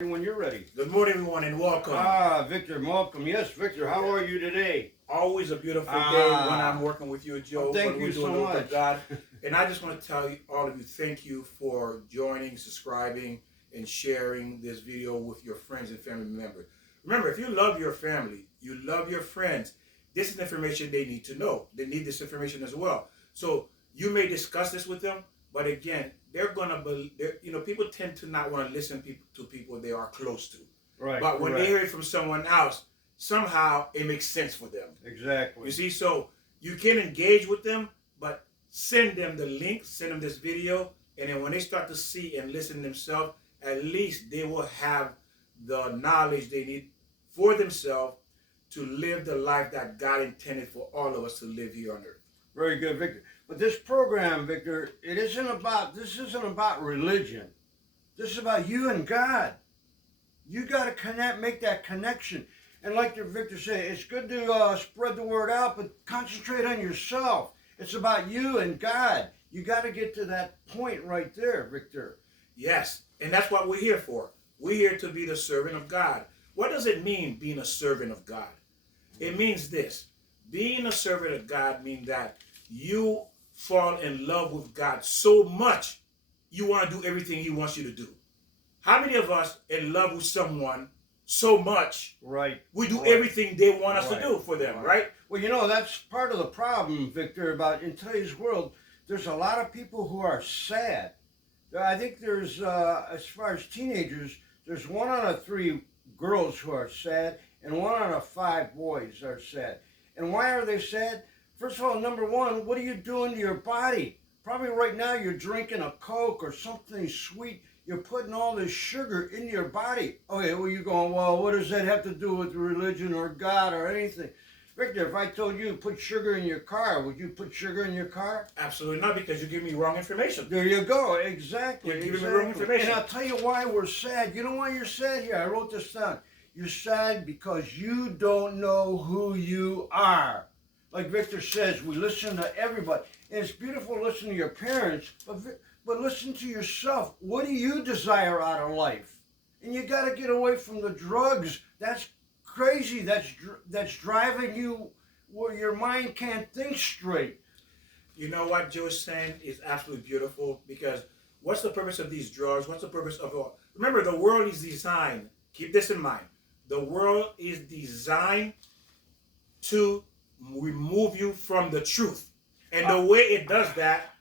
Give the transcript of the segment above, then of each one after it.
When you're ready. Good morning, everyone, and welcome. Victor, welcome. Yes, Victor, how are you today? Always a beautiful day when I'm working with you, Joe. Thank you so much. God. And I just want to tell you, all of you, thank you for joining, subscribing, and sharing this video with your friends and family members. Remember, if you love your family, you love your friends, this is information they need to know. They need this information as well. So you may discuss this with them, but again, they're going to believe, people tend to not want to listen to people they are close to. Right. But when they hear it from someone else, somehow it makes sense for them. Exactly. You see, so you can engage with them, but send them the link, send them this video, and then when they start to see and listen themselves, at least they will have the knowledge they need for themselves to live the life that God intended for all of us to live here on earth. Very good, Victor. But this program, Victor, this isn't about religion. This is about you and God. You got to make that connection. And like Victor said, it's good to spread the word out, but concentrate on yourself. It's about you and God. You got to get to that point right there, Victor. Yes, and that's what we're here for. We're here to be the servant of God. What does it mean, being a servant of God? It means this. Being a servant of God means that you fall in love with God so much you want to do everything He wants you to do. How many of us in love with someone so much, right, we do everything they want us to do for them, right? Well, that's part of the problem, Victor, about in today's world. There's a lot of people who are sad. I think there's, as far as teenagers, there's 1 out of 3 girls who are sad and 1 out of 5 boys are sad. And why are they sad? First of all, number one, what are you doing to your body? Probably right now you're drinking a Coke or something sweet. You're putting all this sugar into your body. Okay, well, you're going, well, what does that have to do with religion or God or anything? Victor, if I told you to put sugar in your car, would you put sugar in your car? Absolutely not, because you give me wrong information. There you go. Exactly. You're giving me wrong information. And I'll tell you why we're sad. You know why you're sad here? I wrote this down. You're sad because you don't know who you are. Like Victor says, we listen to everybody. And it's beautiful to listen to your parents, but listen to yourself. What do you desire out of life? And you got to get away from the drugs. That's crazy. That's driving you where your mind can't think straight. You know what Joe is saying is absolutely beautiful, because what's the purpose of these drugs? What's the purpose of all? Remember, the world is designed, keep this in mind, the world is designed to remove you from the truth. And the way it does that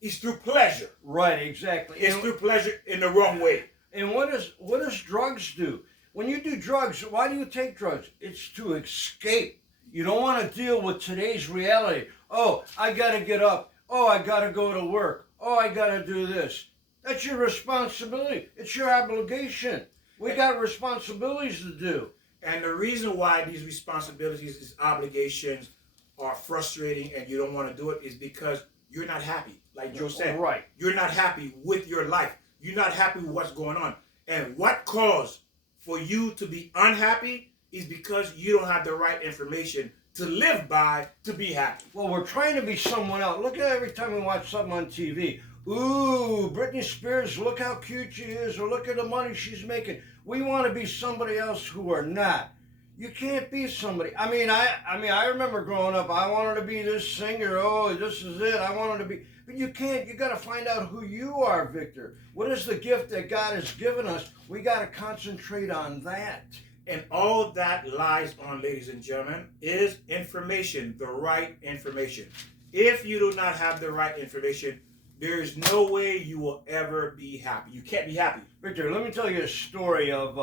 is through pleasure. Right, exactly. It's through pleasure in the wrong way. And what does drugs do? When you do drugs, why do you take drugs? It's to escape. You don't want to deal with today's reality. Oh, I got to get up. Oh, I got to go to work. Oh, I got to do this. That's your responsibility. It's your obligation. We got responsibilities to do. And the reason why these responsibilities, these obligations are frustrating and you don't want to do it is because you're not happy. Like Joe said, right. You're not happy with your life. You're not happy with what's going on. And what caused for you to be unhappy is because you don't have the right information to live by to be happy. Well, we're trying to be someone else. Look at every time we watch something on TV. Ooh, Britney Spears, look how cute she is, or look at the money she's making. We want to be somebody else who are not. You can't be somebody. I remember growing up, I wanted to be this singer. Oh, this is it. I wanted to be. But you can't. You got to find out who you are, Victor. What is the gift that God has given us? We got to concentrate on that. And all that lies on, ladies and gentlemen, is information, the right information. If you do not have the right information, there is no way you will ever be happy. You can't be happy. Victor, let me tell you a story of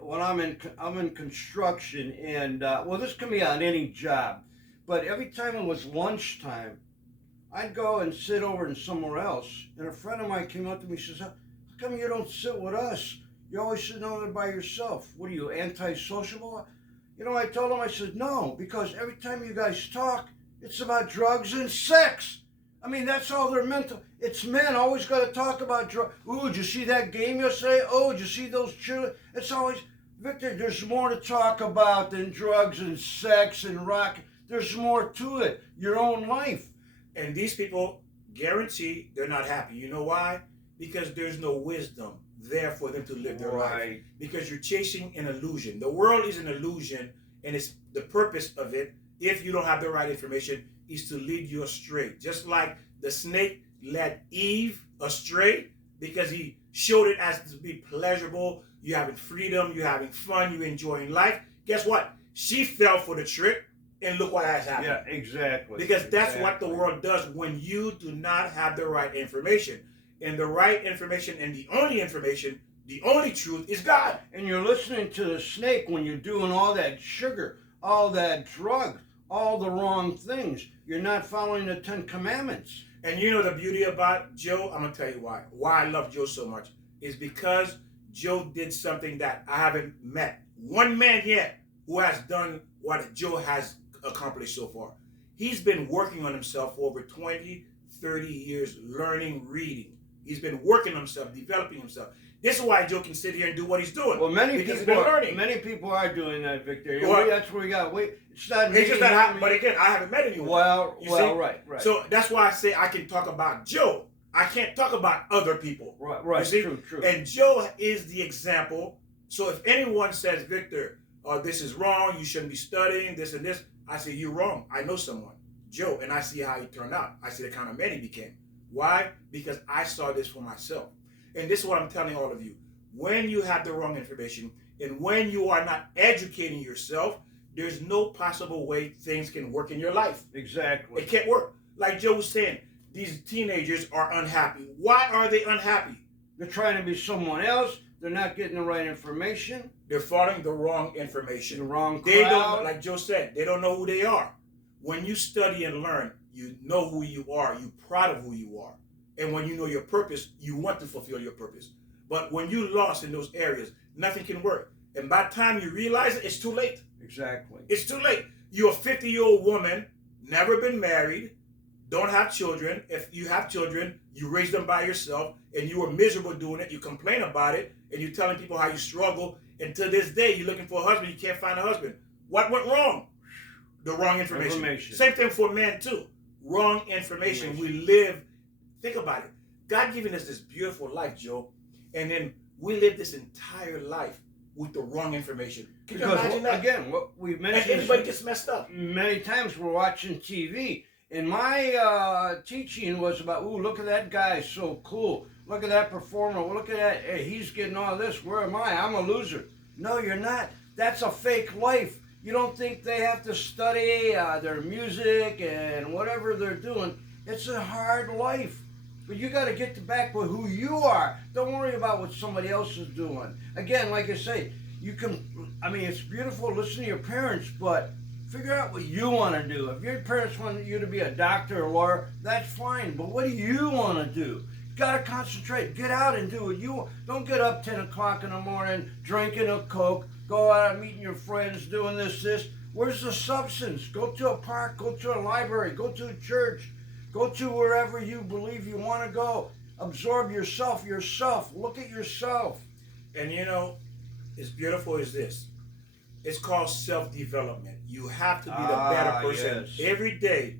when I'm in construction, and this can be on any job, but every time it was lunchtime, I'd go and sit over in somewhere else, and a friend of mine came up to me and says, "How come you don't sit with us? You're always sitting over there by yourself. What are you, antisocial?" I told him, I said, "No, because every time you guys talk, it's about drugs and sex. That's all they're meant to. It's men always got to talk about drugs. Ooh, did you see that game yesterday? Oh, did you see those children?" It's always, Victor, there's more to talk about than drugs and sex and rock. There's more to it. Your own life. And these people, guarantee they're not happy. You know why? Because there's no wisdom. there for them to live their life. Right. Because you're chasing an illusion. The world is an illusion, and it's the purpose of it, if you don't have the right information, is to lead you astray. Just like the snake led Eve astray because he showed it as to be pleasurable. You're having freedom, you're having fun, you're enjoying life. Guess what? She fell for the trick, and look what has happened. Yeah, exactly. Because that's what the world does when you do not have the right information. And the right information and the only information, the only truth is God. And you're listening to the snake when you're doing all that sugar, all that drug, all the wrong things. You're not following the 10 Commandments. And you know the beauty about Joe? I'm going to tell you why. Why I love Joe so much is because Joe did something that I haven't met one man yet who has done what Joe has accomplished so far. He's been working on himself for over 20, 30 years, learning, reading. He's been working on himself, developing himself. This is why Joe can sit here and do what he's doing. Well, many people are doing that, Victor. Well, that's where we got. It's not. It's just that. But again, I haven't met anyone. Well, right. So that's why I say I can talk about Joe. I can't talk about other people. Right. You see? True. And Joe is the example. So if anyone says, Victor, this is wrong, you shouldn't be studying this and this, I say, you're wrong. I know someone, Joe, and I see how he turned out. I see the kind of man he became. Why? Because I saw this for myself. And this is what I'm telling all of you. When you have the wrong information and when you are not educating yourself, there's no possible way things can work in your life. Exactly. It can't work. Like Joe was saying, these teenagers are unhappy. Why are they unhappy? They're trying to be someone else. They're not getting the right information. They're following the wrong information. The wrong crowd. They don't, like Joe said, they don't know who they are. When you study and learn, you know who you are. You're proud of who you are. And when you know your purpose, you want to fulfill your purpose. But when you're lost in those areas, nothing can work. And by the time you realize it, it's too late. Exactly. It's too late. You're a 50-year-old woman, never been married, don't have children. If you have children, you raise them by yourself, and you are miserable doing it. You complain about it, and you're telling people how you struggle. And to this day, you're looking for a husband. You can't find a husband. What went wrong? The wrong information. Same thing for men, too. Wrong information. We live, think about it. God giving us this beautiful life, Joe, and then we live this entire life with the wrong information. Can you imagine that? Again, what we mentioned. And everybody gets messed up. Many times we're watching TV, and my teaching was about, ooh, look at that guy, so cool. Look at that performer. Look at that. Hey, he's getting all this. Where am I? I'm a loser. No, you're not. That's a fake life. You don't think they have to study their music and whatever they're doing. It's a hard life. But you got to get back with who you are. Don't worry about what somebody else is doing. Again, like I say, you can, it's beautiful to listen to your parents, but figure out what you want to do. If your parents want you to be a doctor or lawyer, that's fine. But what do you want to do? You got to concentrate. Get out and do what you want. Don't get up 10 o'clock in the morning, drinking a Coke, go out meeting your friends, doing this. Where's the substance? Go to a park, go to a library, go to a church. Go to wherever you believe you want to go. Absorb yourself. Look at yourself. And as beautiful as this, it's called self-development. You have to be the better person. Yes. Every day,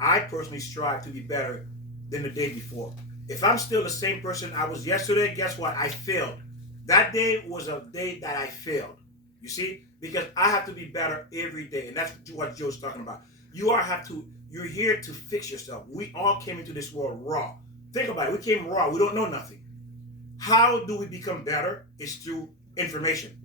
I personally strive to be better than the day before. If I'm still the same person I was yesterday, guess what? I failed. That day was a day that I failed. You see? Because I have to be better every day. And that's what Joe's talking about. You're here to fix yourself. We all came into this world raw. Think about it. We came raw. We don't know nothing. How do we become better? It's through information,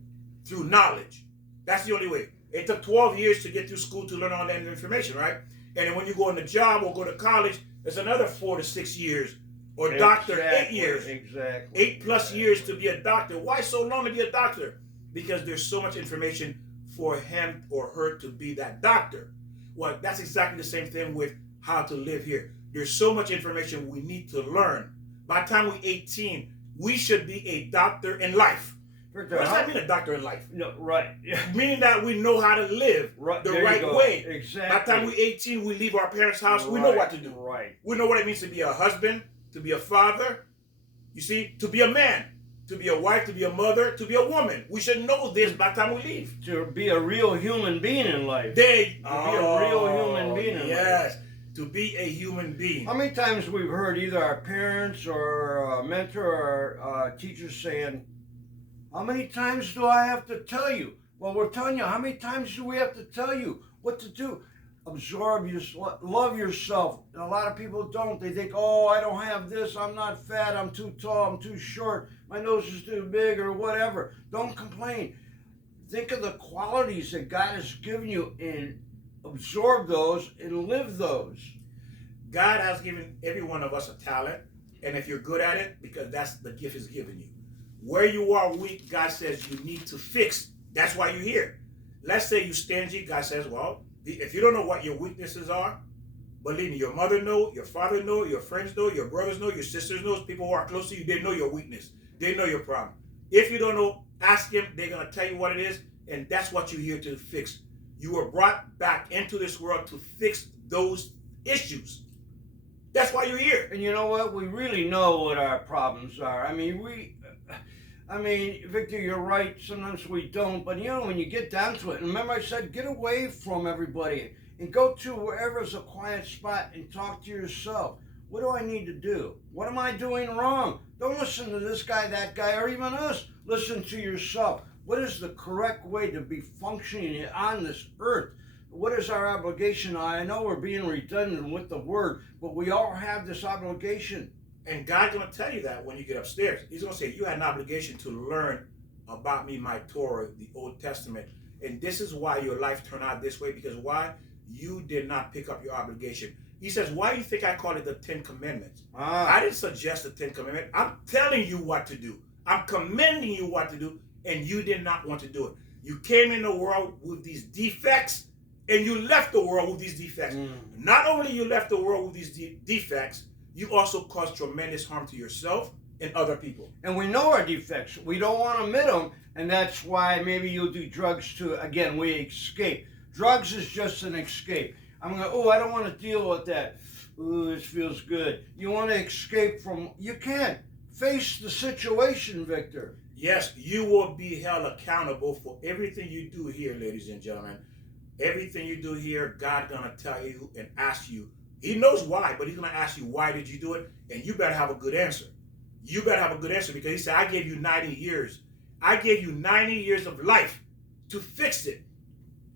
through knowledge. That's the only way. It took 12 years to get through school to learn all that information, right? And then when you go on a job or go to college, it's another 4 to 6 years. Or doctor, 8 years. Exactly. 8+ years to be a doctor. Why so long to be a doctor? Because there's so much information for him or her to be that doctor. Well, that's exactly the same thing with how to live here. There's so much information we need to learn. By the time we're 18, we should be a doctor in life. What does that mean, a doctor in life? No, right. Yeah. Meaning that we know how to live the right way. Exactly. By the time we're 18, we leave our parents' house. We know what to do. Right. We know what it means to be a husband, to be a father, you see, to be a man, to be a wife, to be a mother, to be a woman. We should know this by the time we leave. To be a real human being in life. Be a real human being in life. Yes. to be a human being. How many times we've heard either our parents or a mentor or teachers saying, how many times do I have to tell you? Well, we're telling you, how many times do we have to tell you what to do? Absorb yourself, love yourself. And a lot of people don't. They think, oh, I don't have this, I'm not fat, I'm too tall, I'm too short, my nose is too big, or whatever. Don't complain. Think of the qualities that God has given you and absorb those and live those. God has given every one of us a talent, and if you're good at it, because that's the gift He's given you. Where you are weak, God says you need to fix. That's why you're here. Let's say you're stingy. God says, well, if you don't know what your weaknesses are, believe me, your mother know, your father know, your friends know, your brothers know, your sisters know, people who are close to you, they know your weakness. They know your problem. If you don't know, ask them. They're going to tell you what it is, and that's what you're here to fix. You were brought back into this world to fix those issues. That's why you're here. And you know what? We really know what our problems are. I mean, Victor, you're right. Sometimes we don't. But, you know, when you get down to it, and remember I said, get away from everybody and go to wherever's a quiet spot and talk to yourself. What do I need to do? What am I doing wrong? Don't listen to this guy, that guy, or even us. Listen to yourself. What is the correct way to be functioning on this earth? What is our obligation? I know we're being redundant with the word, but we all have this obligation. And God's going to tell you that when you get upstairs. He's going to say, you had an obligation to learn about me, my Torah, the Old Testament. And this is why your life turned out this way. Because why? You did not pick up your obligation. He says, why do you think I call it the 10 Commandments? I didn't suggest the 10 Commandments. I'm telling you what to do. I'm commending you what to do. And you did not want to do it. You came in the world with these defects. And you left the world with these defects. Not only you left the world with these defects, you also caused tremendous harm to yourself and other people. And we know our defects. We don't want to admit them. And that's why maybe you'll do drugs too. Again, we escape. Drugs is just an escape. I'm going, oh, I don't want to deal with that. Ooh, this feels good. You want to escape from, you can't. Face the situation, Victor. Yes, you will be held accountable for everything you do here, ladies and gentlemen. Everything you do here, God's going to tell you and ask you. He knows why, but He's going to ask you, why did you do it? And you better have a good answer. You better have a good answer because He said, I gave you 90 years. I gave you 90 years of life to fix it.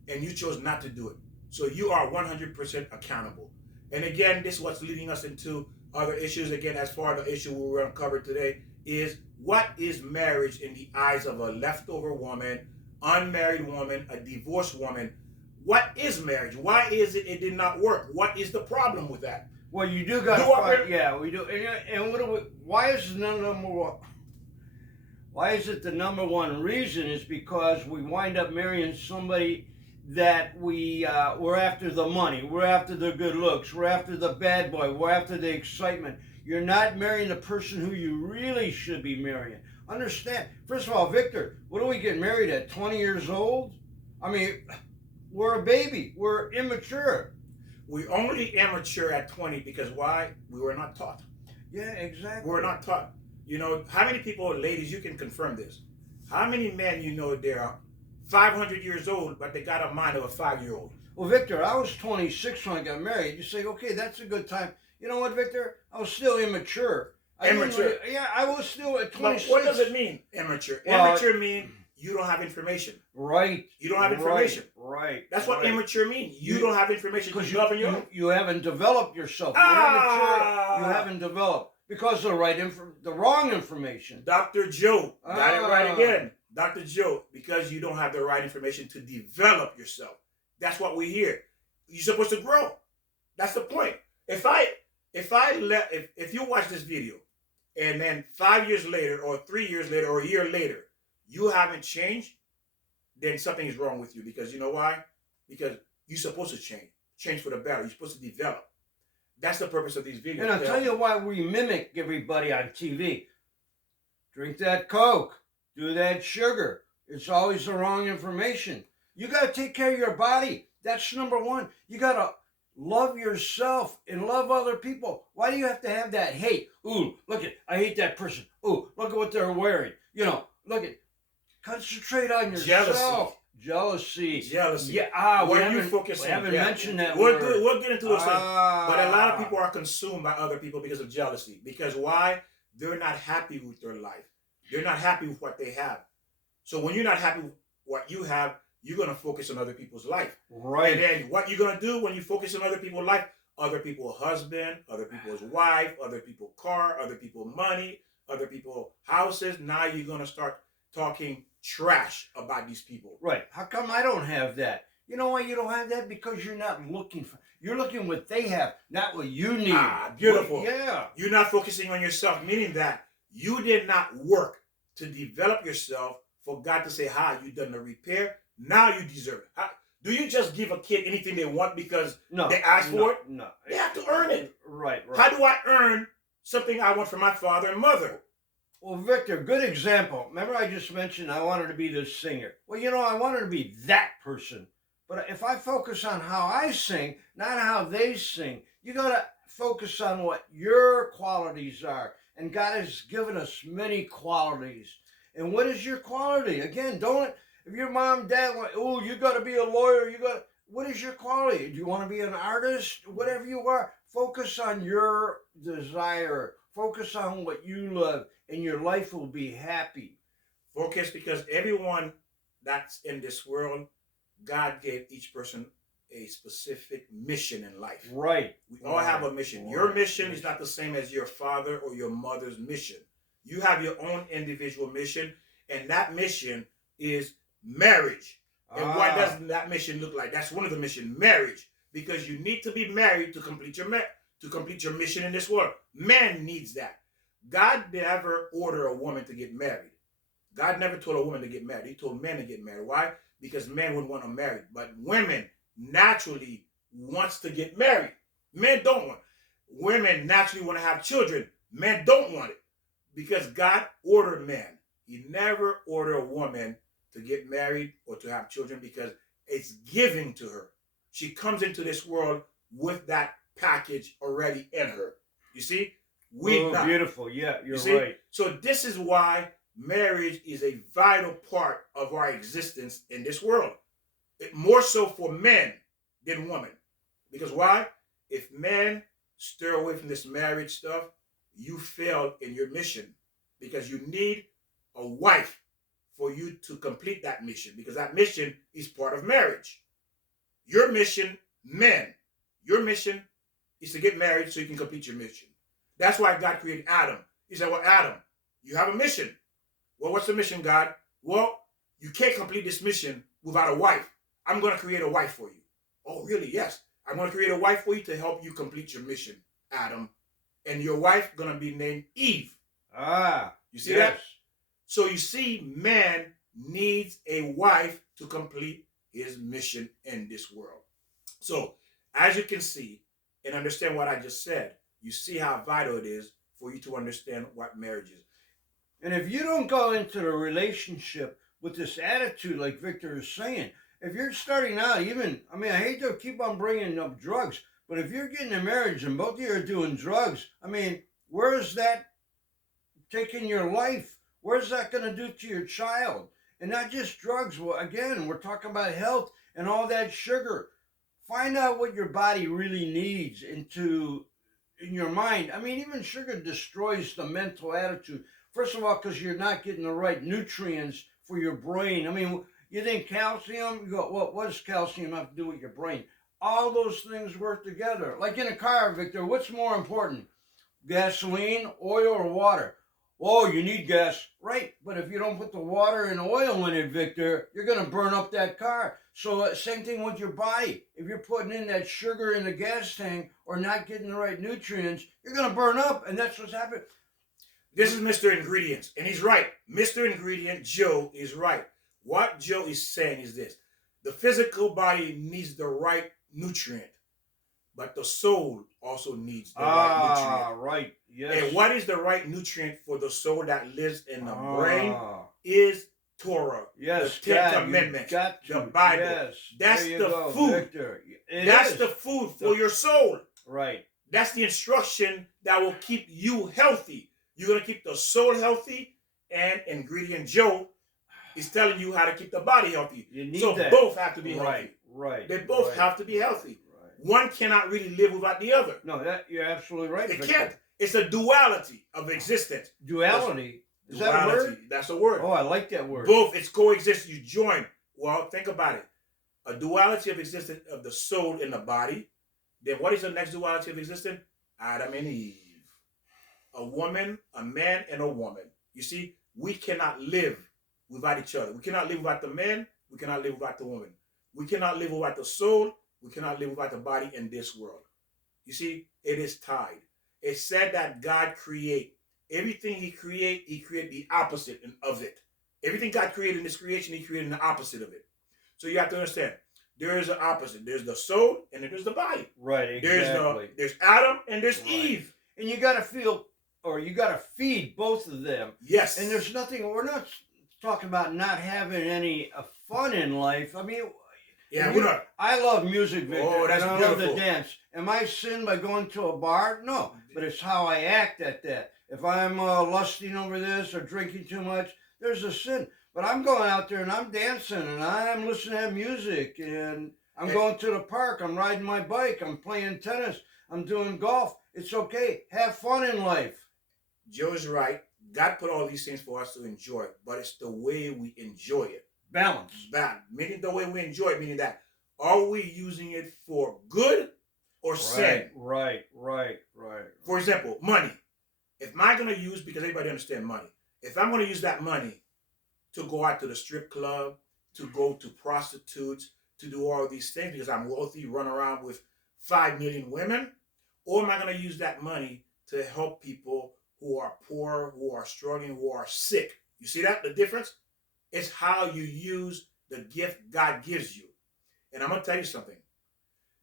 And you chose not to do it. So you are 100% accountable. And again, this is what's leading us into other issues. Again, as far as the issue we're going to cover today is, what is marriage in the eyes of a leftover woman, unmarried woman, a divorced woman? What is marriage? Why is it did not work? What is the problem with that? Well, you do got to fight. Yeah, we do. And what do we, why is the number one? Why is it the number one reason? Is because we wind up marrying somebody that we're after the money, we're after the good looks, we're after the bad boy, we're after the excitement. You're not marrying the person who you really should be marrying. Understand? First of all, Victor, what do we get married at? 20 years old? I mean, we're a baby. We're immature. We're only immature at 20 because why? We were not taught. Yeah, exactly. We were not taught. You know, how many people, ladies, you can confirm this. How many men you know they're 500 years old, but they got a mind of a 5-year-old? Well, Victor, I was 26 when I got married. You say, okay, that's a good time. You know what, Victor? I was still immature. Immature? Yeah, I was still at 26. But what does it mean, immature? Well, immature means you don't have information. Right. You don't have information. Right. That's what immature means. You don't have information. Because you haven't developed yourself. You're immature. You haven't developed because of the wrong information. Dr. Joe got it right again. Dr. Joe, because you don't have the right information to develop yourself. That's what we hear. You're supposed to grow. That's the point. If you watch this video and then 5 years later or 3 years later or a year later, you haven't changed, then something is wrong with you. Because you know why? Because you're supposed to change. Change for the better. You're supposed to develop. That's the purpose of these videos. And I'll tell you why we mimic everybody on TV. Drink that Coke. Do that sugar. It's always the wrong information. You got to take care of your body. That's number one. You got to love yourself and love other people. Why do you have to have that hate? Ooh, look at, I hate that person. Ooh, look at what they're wearing. You know, look at, concentrate on yourself. Jealousy. Jealousy. Yeah. When you focus we on, haven't yeah, mentioned that we'll word. we'll get into those things. But a lot of Ah. people are consumed by other people because of jealousy. Because why? They're not happy with their life. They're not happy with what they have. So when you're not happy with what you have, you're gonna focus on other people's life. Right. And then what you're gonna do when you focus on other people's life, other people's husband, other people's wife, other people's car, other people's money, other people's houses. Now you're gonna start talking trash about these people. Right. How come I don't have that? You know why you don't have that? Because you're not looking for. You're looking what they have, not what you need. Ah, beautiful. Yeah. You're not focusing on yourself, meaning that you did not work to develop yourself for God to say, "Hi, you done the repair. Now you deserve it." Do you just give a kid anything they want because No. they ask for it? No. They have to earn it. Right. Right. How do I earn something I want from my father and mother? Well, Victor, good example. Remember, I just mentioned I wanted to be this singer. Well, you know, I wanted to be that person. But if I focus on how I sing, not how they sing, you got to focus on what your qualities are. And God has given us many qualities. And what is your quality? Again, don't, if your mom and dad want, oh, you got to be a lawyer, what is your quality? Do you want to be an artist? Whatever you are, focus on your desire. Focus on what you love, and your life will be happy. Focus, because everyone that's in this world, God gave each person a specific mission in life. Right. We all have a mission. Your mission is not the same as your father or your mother's mission. You have your own individual mission, and that mission is marriage. And what does that mission look like? That's one of the mission, marriage, because you need to be married to complete your mission in this world. Man needs that. God never ordered a woman to get married. God never told a woman to get married. He told men to get married. Why? Because men wouldn't want to marry. But women naturally wants to get married. Men don't want. Women naturally want to have children. Men don't want it. Because God ordered men. He never ordered a woman to get married or to have children because it's giving to her. She comes into this world with that package already in her. You see? Beautiful. Yeah, you're right. So this is why marriage is a vital part of our existence in this world. More so for men than women. Because why? If men stir away from this marriage stuff, you fail in your mission. Because you need a wife for you to complete that mission. Because that mission is part of marriage. Your mission, men, your mission is to get married so you can complete your mission. That's why God created Adam. He said, well, Adam, you have a mission. Well, what's the mission, God? Well, you can't complete this mission without a wife. I'm going to create a wife for you. Oh, really? Yes. I'm going to create a wife for you to help you complete your mission, Adam. And your wife going to be named Eve. You see that? So you see, man needs a wife to complete his mission in this world. So as you can see and understand what I just said, you see how vital it is for you to understand what marriage is. And if you don't go into the relationship with this attitude, like Victor is saying, if you're starting out, I hate to keep on bringing up drugs, but if you're getting a marriage and both of you are doing drugs, where is that taking your life? Where's that going to do to your child? And not just drugs. Well, again, we're talking about health and all that sugar. Find out what your body really needs in your mind. Even sugar destroys the mental attitude. First of all, because you're not getting the right nutrients for your brain. You think calcium? You go, well, what does calcium have to do with your brain? All those things work together. Like in a car, Victor, what's more important? Gasoline, oil, or water? Oh, you need gas. Right, but if you don't put the water and oil in it, Victor, you're going to burn up that car. So same thing with your body. If you're putting in that sugar in the gas tank or not getting the right nutrients, you're going to burn up, and that's what's happening. This is Mr. Ingredients, and he's right. Mr. Ingredient, Joe, is right. What Joe is saying is this. The physical body needs the right nutrient, but the soul also needs the right nutrient. Right. Yes. And what is the right nutrient for the soul that lives in the brain is Torah. Yes, the Ten Commandments, the Bible. Yes. That's the food. Victor. That's the food for your soul. Right. That's the instruction that will keep you healthy. You're going to keep the soul healthy, and Ingredient Joe It's telling you how to keep the body healthy. You need So that. both have to be healthy. Right, right. They both right, have to be healthy. Right. One cannot really live without the other. No, that you're absolutely right. It Victor. can't. It's a duality of existence. Duality. Is that a Duality. word? That's a word. Oh, I like that word. Both, it's coexist. You join. Well, think about it. A duality of existence of the soul and the body. Then what is the next duality of existence? Adam and Eve. A woman, a man, and a woman. You see, we cannot live without each other. We cannot live without the man. We cannot live without the woman. We cannot live without the soul. We cannot live without the body in this world. You see, it is tied. It said that God create everything he create the opposite of it. Everything God created in this creation, he created the opposite of it. So you have to understand, there is an opposite. There's the soul and there's the body. Right, exactly. There's Adam and there's Right. Eve. And you got to feel, or you got to feed both of them. Yes. And there's nothing, we're not talking about not having any fun in life. I mean, yeah, we're not. I love music, Victor. Oh, that's and I beautiful. love to dance. Am I sin by going to a bar? No, but it's how I act at that. If I'm lusting over this or drinking too much, there's a sin. But I'm going out there and I'm dancing and I'm listening to music and I'm going to the park. I'm riding my bike. I'm playing tennis. I'm doing golf. It's okay. Have fun in life. Joe's right. God put all these things for us to enjoy, but it's the way we enjoy it. Balance. Meaning the way we enjoy it, meaning that are we using it for good or sin? Right. For example, money. If I'm going to use, because everybody understands money, if I'm going to use that money to go out to the strip club, to go to prostitutes, to do all these things because I'm wealthy, run around with 5 million women, or am I going to use that money to help people who are poor, who are struggling, who are sick? You see that? The difference? It's how you use the gift God gives you. And I'm going to tell you something.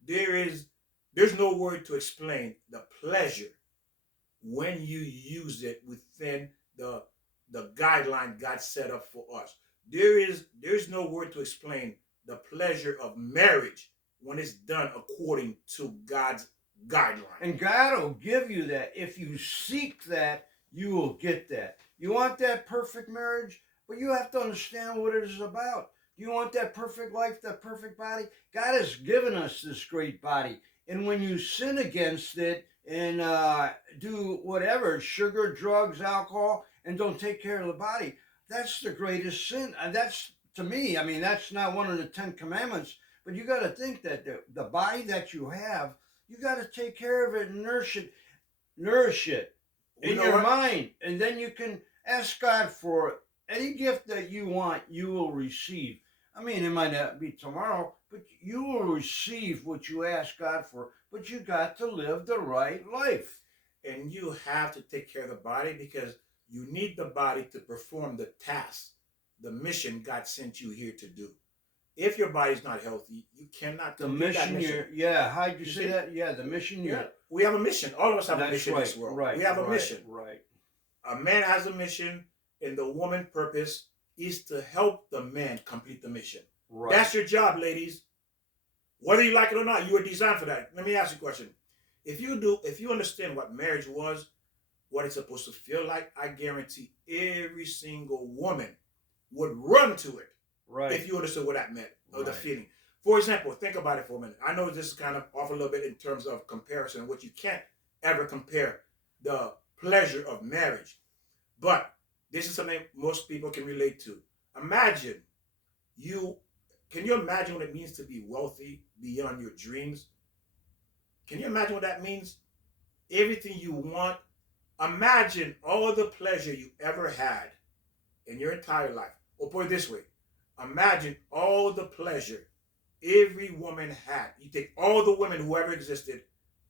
There's no word to explain the pleasure when you use it within the guideline God set up for us. There's no word to explain the pleasure of marriage when it's done according to God's guideline. And God will give you that. If you seek that, you will get that. You want that perfect marriage? But you have to understand what it is about. You want that perfect life, that perfect body? God has given us this great body. And when you sin against it and do whatever, sugar, drugs, alcohol, and don't take care of the body, that's the greatest sin. And that's, to me, I mean, that's not one of the 10 commandments. But you got to think that the body that you have, you got to take care of it and nourish it in your mind. And then you can ask God for any gift that you want, you will receive. I mean, it might not be tomorrow, but you will receive what you ask God for. But you got to live the right life. And you have to take care of the body because you need the body to perform the task, the mission God sent you here to do. If your body's not healthy, you cannot complete that mission. How'd you say that? Yeah, the mission. We have a mission. All of us have a mission in this world. Right, we have a mission. Right. A man has a mission, and the woman's purpose is to help the man complete the mission. Right. That's your job, ladies. Whether you like it or not, you were designed for that. Let me ask you a question. If you understand what marriage was, what it's supposed to feel like, I guarantee every single woman would run to it. Right. If you understood what that meant, or the feeling. For example, think about it for a minute. I know this is kind of off a little bit in terms of comparison, which you can't ever compare the pleasure of marriage. But this is something most people can relate to. Can you imagine what it means to be wealthy beyond your dreams? Can you imagine what that means? Everything you want. Imagine all the pleasure you ever had in your entire life. Or put it this way. Imagine all the pleasure every woman had. You take all the women who ever existed,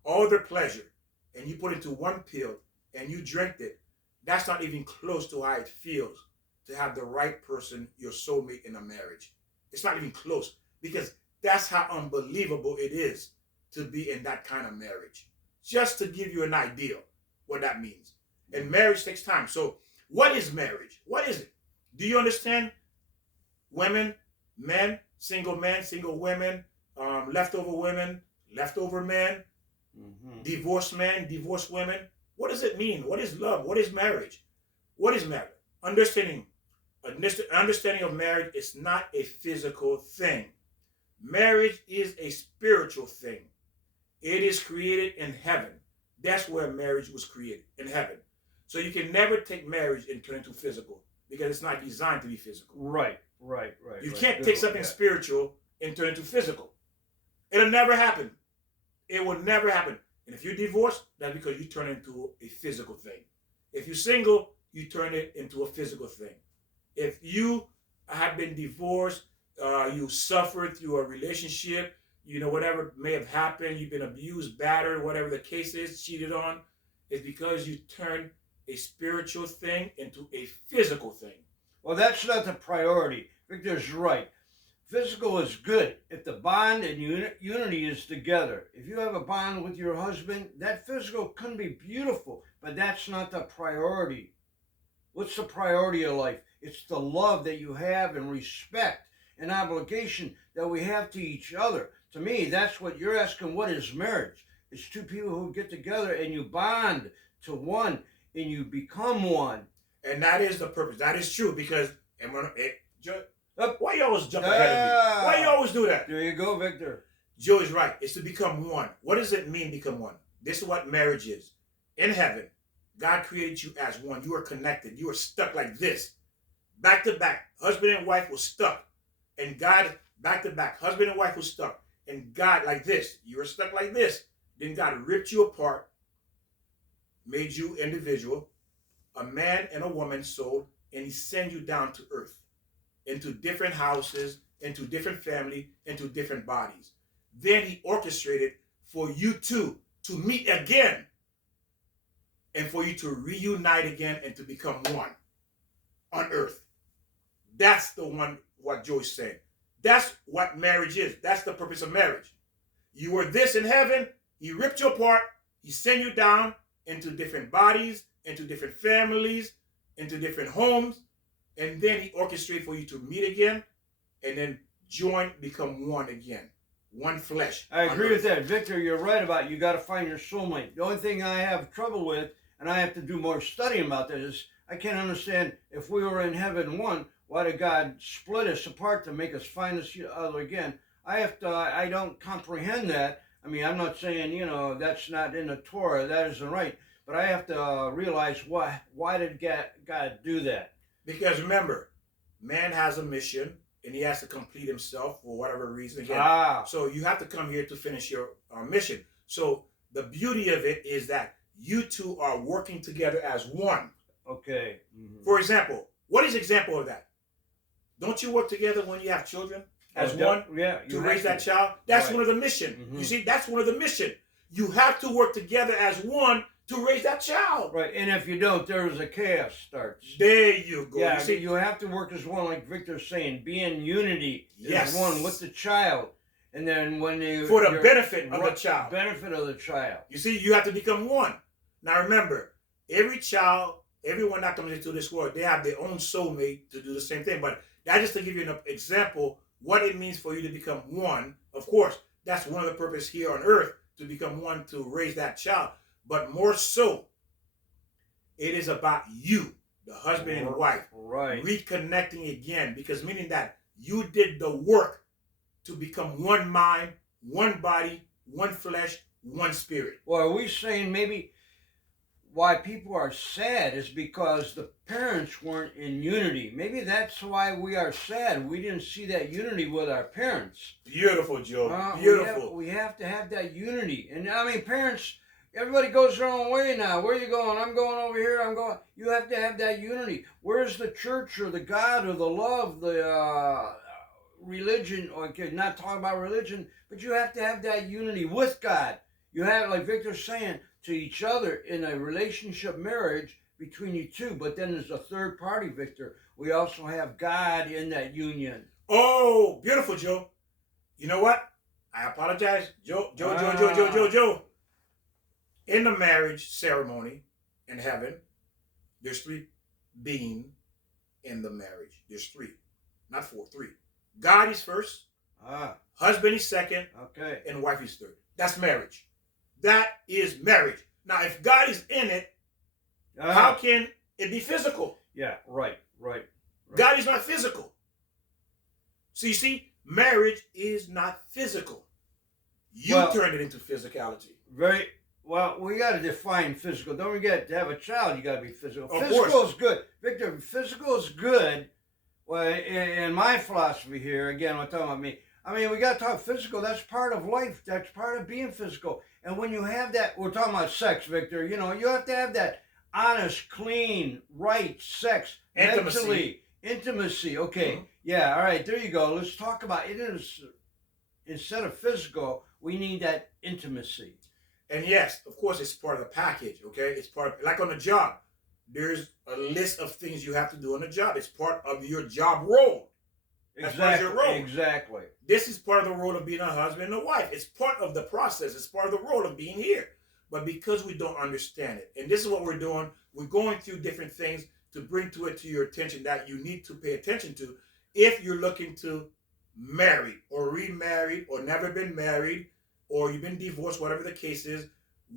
all their pleasure, and you put it into one pill and you drink it. That's not even close to how it feels to have the right person, your soulmate, in a marriage. It's not even close because that's how unbelievable it is to be in that kind of marriage. Just to give you an idea what that means. And marriage takes time. So what is marriage? What is it? Do you understand? Women, men, single women, leftover men, divorced men, divorced women. What does it mean? What is love? What is marriage? What is marriage? Understanding understanding of marriage is not a physical thing. Marriage is a spiritual thing. It is created in heaven. That's where marriage was created, in heaven. So you can never take marriage and turn it into physical because it's not designed to be physical. Right. You can't take something spiritual and turn it into physical. It'll never happen. It will never happen. And if you're divorced, that's because you turn it into a physical thing. If you're single, you turn it into a physical thing. If you have been divorced, you suffered through a relationship, whatever may have happened, you've been abused, battered, whatever the case is, cheated on, it's because you turn a spiritual thing into a physical thing. Well, that's not the priority. Victor's right. Physical is good if the bond and unity is together. If you have a bond with your husband, that physical can be beautiful, but that's not the priority. What's the priority of life? It's the love that you have and respect and obligation that we have to each other. To me, that's what you're asking. What is marriage? It's two people who get together and you bond to one and you become one. And that is the purpose. That is true because why you always jump ahead of me? Why you always do that? There you go, Victor. Joe is right. It's to become one. What does it mean, become one? This is what marriage is. In heaven, God created you as one. You are connected. You are stuck like this. Back to back. Husband and wife were stuck. And God, back to back. Husband and wife were stuck. And God, like this. You were stuck like this. Then God ripped you apart, made you individual, a man and a woman soul, and he sent you down to earth, into different houses, into different family, into different bodies. Then he orchestrated for you two to meet again and for you to reunite again and to become one on earth. That's the one, what Joyce said. That's what marriage is. That's the purpose of marriage. You were this in heaven. He ripped you apart. He sent you down into different bodies, into different families, into different homes. And then he orchestrated for you to meet again and then join, become one again. One flesh. I agree with that. Victor, you're right about you got to find your soulmate. The only thing I have trouble with, and I have to do more studying about that, is I can't understand if we were in heaven one, why did God split us apart to make us find each other again? I don't comprehend that. I mean, I'm not saying, that's not in the Torah, that isn't right. But I have to realize why did God do that? Because remember, man has a mission and he has to complete himself for whatever reason. Again. So you have to come here to finish your mission. So the beauty of it is that you two are working together as one. Okay. Mm-hmm. For example, what is example of that? Don't you work together when you have children as one? Yeah. To raise that child? That's right. One of the mission. Mm-hmm. You see, that's one of the mission. You have to work together as one to raise that child. Right, and if you don't, there's a chaos starts. There you go. Yeah, you see, you have to work as one, like Victor's saying, be in unity yes. as one with the child. And then when you... For the benefit of the child. Benefit of the child. You see, you have to become one. Now remember, every child, everyone that comes into this world, they have their own soulmate to do the same thing. But that just to give you an example, what it means for you to become one. Of course, that's one of the purpose here on earth, to become one, to raise that child. But more so, it is about you, the husband and wife, right, reconnecting again. Because meaning that you did the work to become one mind, one body, one flesh, one spirit. Well, are we saying maybe why people are sad is because the parents weren't in unity? Maybe that's why we are sad. We didn't see that unity with our parents. Beautiful, Joe. Beautiful. We have to have that unity. And I mean, parents... Everybody goes their own way now. Where are you going? I'm going over here. I'm going. You have to have that unity. Where's the church or the God or the love, the religion? Okay, not talking about religion, but you have to have that unity with God. You have, like Victor's saying, to each other in a relationship marriage between you two. But then there's a third party, Victor. We also have God in that union. Oh, beautiful, Joe. You know what? I apologize. Joe. In the marriage ceremony in heaven, there's three beings in the marriage. There's three, not four, three. God is first, husband is second, okay, and wife is third. That's marriage. That is marriage. Now, if God is in it, how can it be physical? Yeah, right. God is not physical. So you see, marriage is not physical. You turned it into physicality. Very well. We got to define physical. Don't forget, to have a child, you got to be physical. Of Physical course. is good, Victor. Physical is good. Well, in my philosophy here, again, I'm talking about me. I mean, we got to talk physical. That's part of life. That's part of being physical. And when you have that, we're talking about sex, Victor. You know, you have to have that honest, clean, right sex, Intimacy. intimacy. Okay, Mhm. yeah, all right. There you go. Let's talk about it. Instead of physical, we need that intimacy. And yes, of course, it's part of the package. Okay, it's part of, like on a job. There's a list of things you have to do on a job. It's part of your job role. That's part of your role. Exactly. This is part of the role of being a husband and a wife. It's part of the process. It's part of the role of being here. But because we don't understand it, and this is what we're doing, we're going through different things to bring to your attention that you need to pay attention to if you're looking to marry or remarried or never been married or you've been divorced, whatever the case is,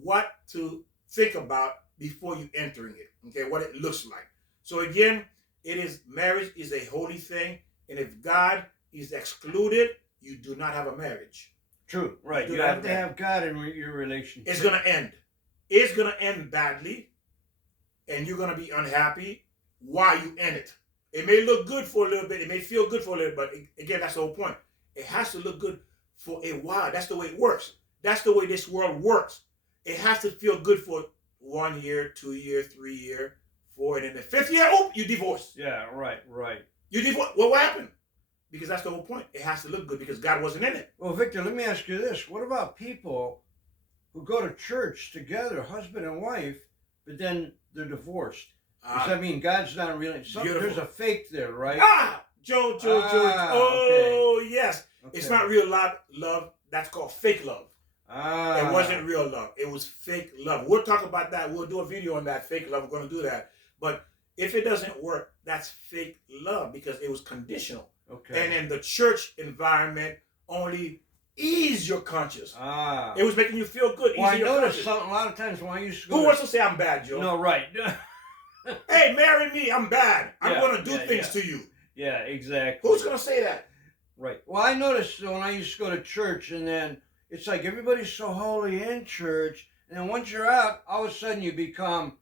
what to think about before you entering it. Okay, what it looks like. So again, marriage is a holy thing, and if God is excluded, you do not have a marriage. True, right. You have to have God in your relationship. It's going to end. It's going to end badly, and you're going to be unhappy while you end it. It may look good for a little bit. It may feel good for a little bit, but again, that's the whole point. It has to look good for a while. That's the way it works. That's the way this world works. It has to feel good for 1 year, 2 year, 3 year, 4, and in the 5th year, you divorce. Yeah, right. You divorce. Well, what happened? Because that's the whole point. It has to look good because God wasn't in it. Well, Victor, let me ask you this. What about people who go to church together, husband and wife, but then they're divorced? Does that mean God's not really... There's a fake there, right? Joe. Oh, okay. Yes. Okay. It's not real love. That's called fake love. It wasn't real love. It was fake love. We'll talk about that. We'll do a video on that fake love. We're going to do that. But if it doesn't work, that's fake love because it was conditional. Okay. And in the church environment, only ease your conscience. It was making you feel good. Well, I noticed a lot of times when I used to go... Who wants to say I'm bad, Joe? No, right. Hey, marry me. I'm bad. I'm going to do things to you. Yeah, exactly. Who's going to say that? Right. Well, I noticed when I used to go to church, and then it's like everybody's so holy in church, and then once you're out, all of a sudden you become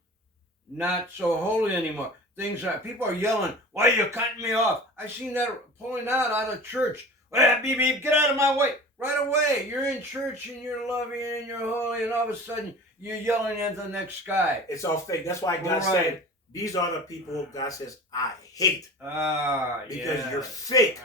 not so holy anymore. People are yelling, "Why are you cutting me off?" I seen that pulling out of church. Well, beep, beep, get out of my way. Right away. You're in church and you're loving and you're holy, and all of a sudden you're yelling at the next guy. It's all fake. That's why God said, these are the people God says, I hate. Because you're fake.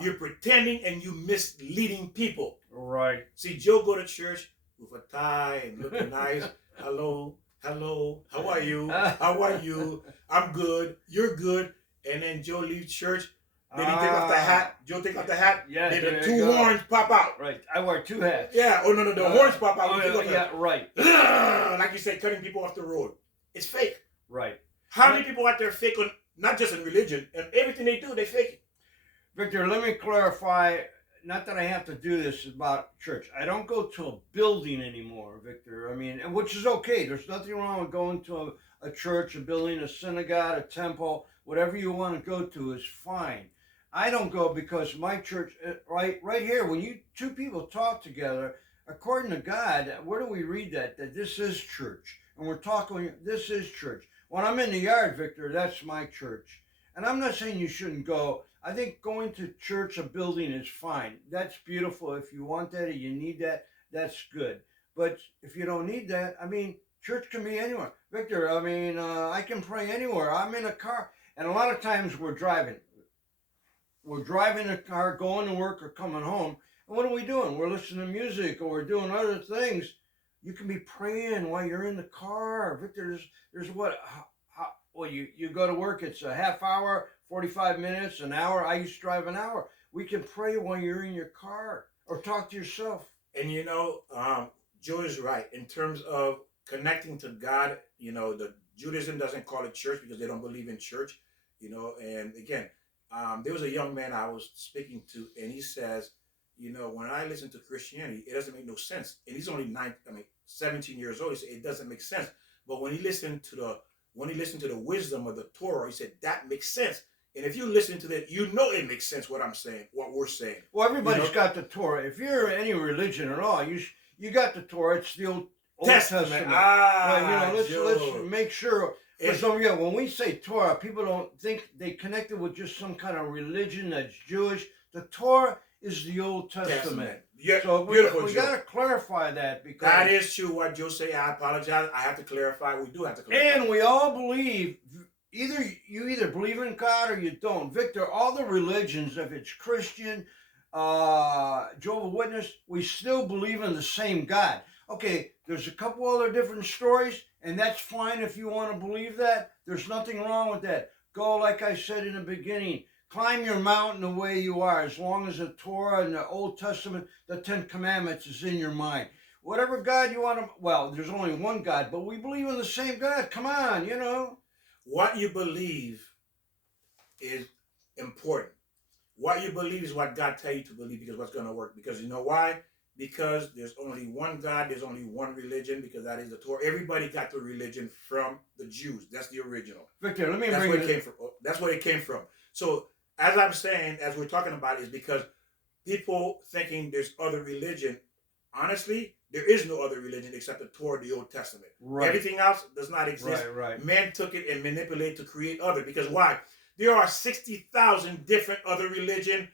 You're pretending and you misleading people. Right. See, Joe go to church with a tie and looking nice. Hello, how are you? How are you? I'm good. You're good. And then Joe leaves church. Then he take off the hat. Joe take off the hat. Yeah. Then the two horns pop out. Right. I wear 2 hats. Yeah. Oh, no. The horns pop out. Right. Like you said, cutting people off the road. It's fake. Right. How many people out there fake on, not just in religion, and everything they do, they fake it. Victor, let me clarify, not that I have to do this about church. I don't go to a building anymore, Victor. I mean, which is okay. There's nothing wrong with going to a church, a building, a synagogue, a temple. Whatever you want to go to is fine. I don't go because my church, right here, when 2 people talk together, according to God, where do we read that? That this is church. And we're talking, this is church. When I'm in the yard, Victor, that's my church. And I'm not saying you shouldn't go. I think going to church, a building is fine. That's beautiful. If you want that or you need that, that's good. But if you don't need that, I mean, church can be anywhere. Victor, I mean, I can pray anywhere. I'm in a car. And a lot of times we're driving. We're driving a car, going to work or coming home. And what are we doing? We're listening to music or we're doing other things. You can be praying while you're in the car. Victor, there's what? Well, you go to work, it's a half hour, 45 minutes, an hour. I used to drive an hour. We can pray while you're in your car or talk to yourself. And Joe is right. In terms of connecting to God, the Judaism doesn't call it church because they don't believe in church, and again, there was a young man I was speaking to, and he says, when I listen to Christianity, it doesn't make no sense. And he's only 17 years old. He said it doesn't make sense. But when he listened to the wisdom of the Torah, he said that makes sense. And if you listen to that, you know it makes sense what I'm saying, what we're saying. Well, everybody's You know? got the Torah. If you're any religion at all, you got the Torah. It's the Old Testament. Testament. Ah, Well, let's Joe. make sure. Because If- don't forget, when we say Torah, people don't think they connect it with just some kind of religion that's Jewish. The Torah is the Old Testament. Yeah, So beautiful, we Joe. got to clarify that, because That is true what Joe say. I apologize. I have to clarify. We do have to clarify. and we all believe, you either believe in God or you don't. Victor, all the religions, if it's Christian, Jehovah's Witness, we still believe in the same God. Okay, there's a couple other different stories, and that's fine if you want to believe that. There's nothing wrong with that. Go, like I said in the beginning, climb your mountain the way you are, as long as the Torah and the Old Testament, the Ten Commandments is in your mind. Whatever God you want to, well, there's only one God, but we believe in the same God. Come on, you know. What you believe is important. What you believe is what God tell you to believe, because what's going to work. Because you know why? Because there's only one God, there's only one religion, because that is the Torah. Everybody got the religion from the Jews. That's the original. Victor, let me That's bring where it came from. That's where it came from. So as I'm saying, as we're talking about, is because people thinking there's other religion. Honestly, there is no other religion except the Torah, the Old Testament. Right. Everything else does not exist. Right. Men took it and manipulated to create other. Because why? There are 60,000 different other religion.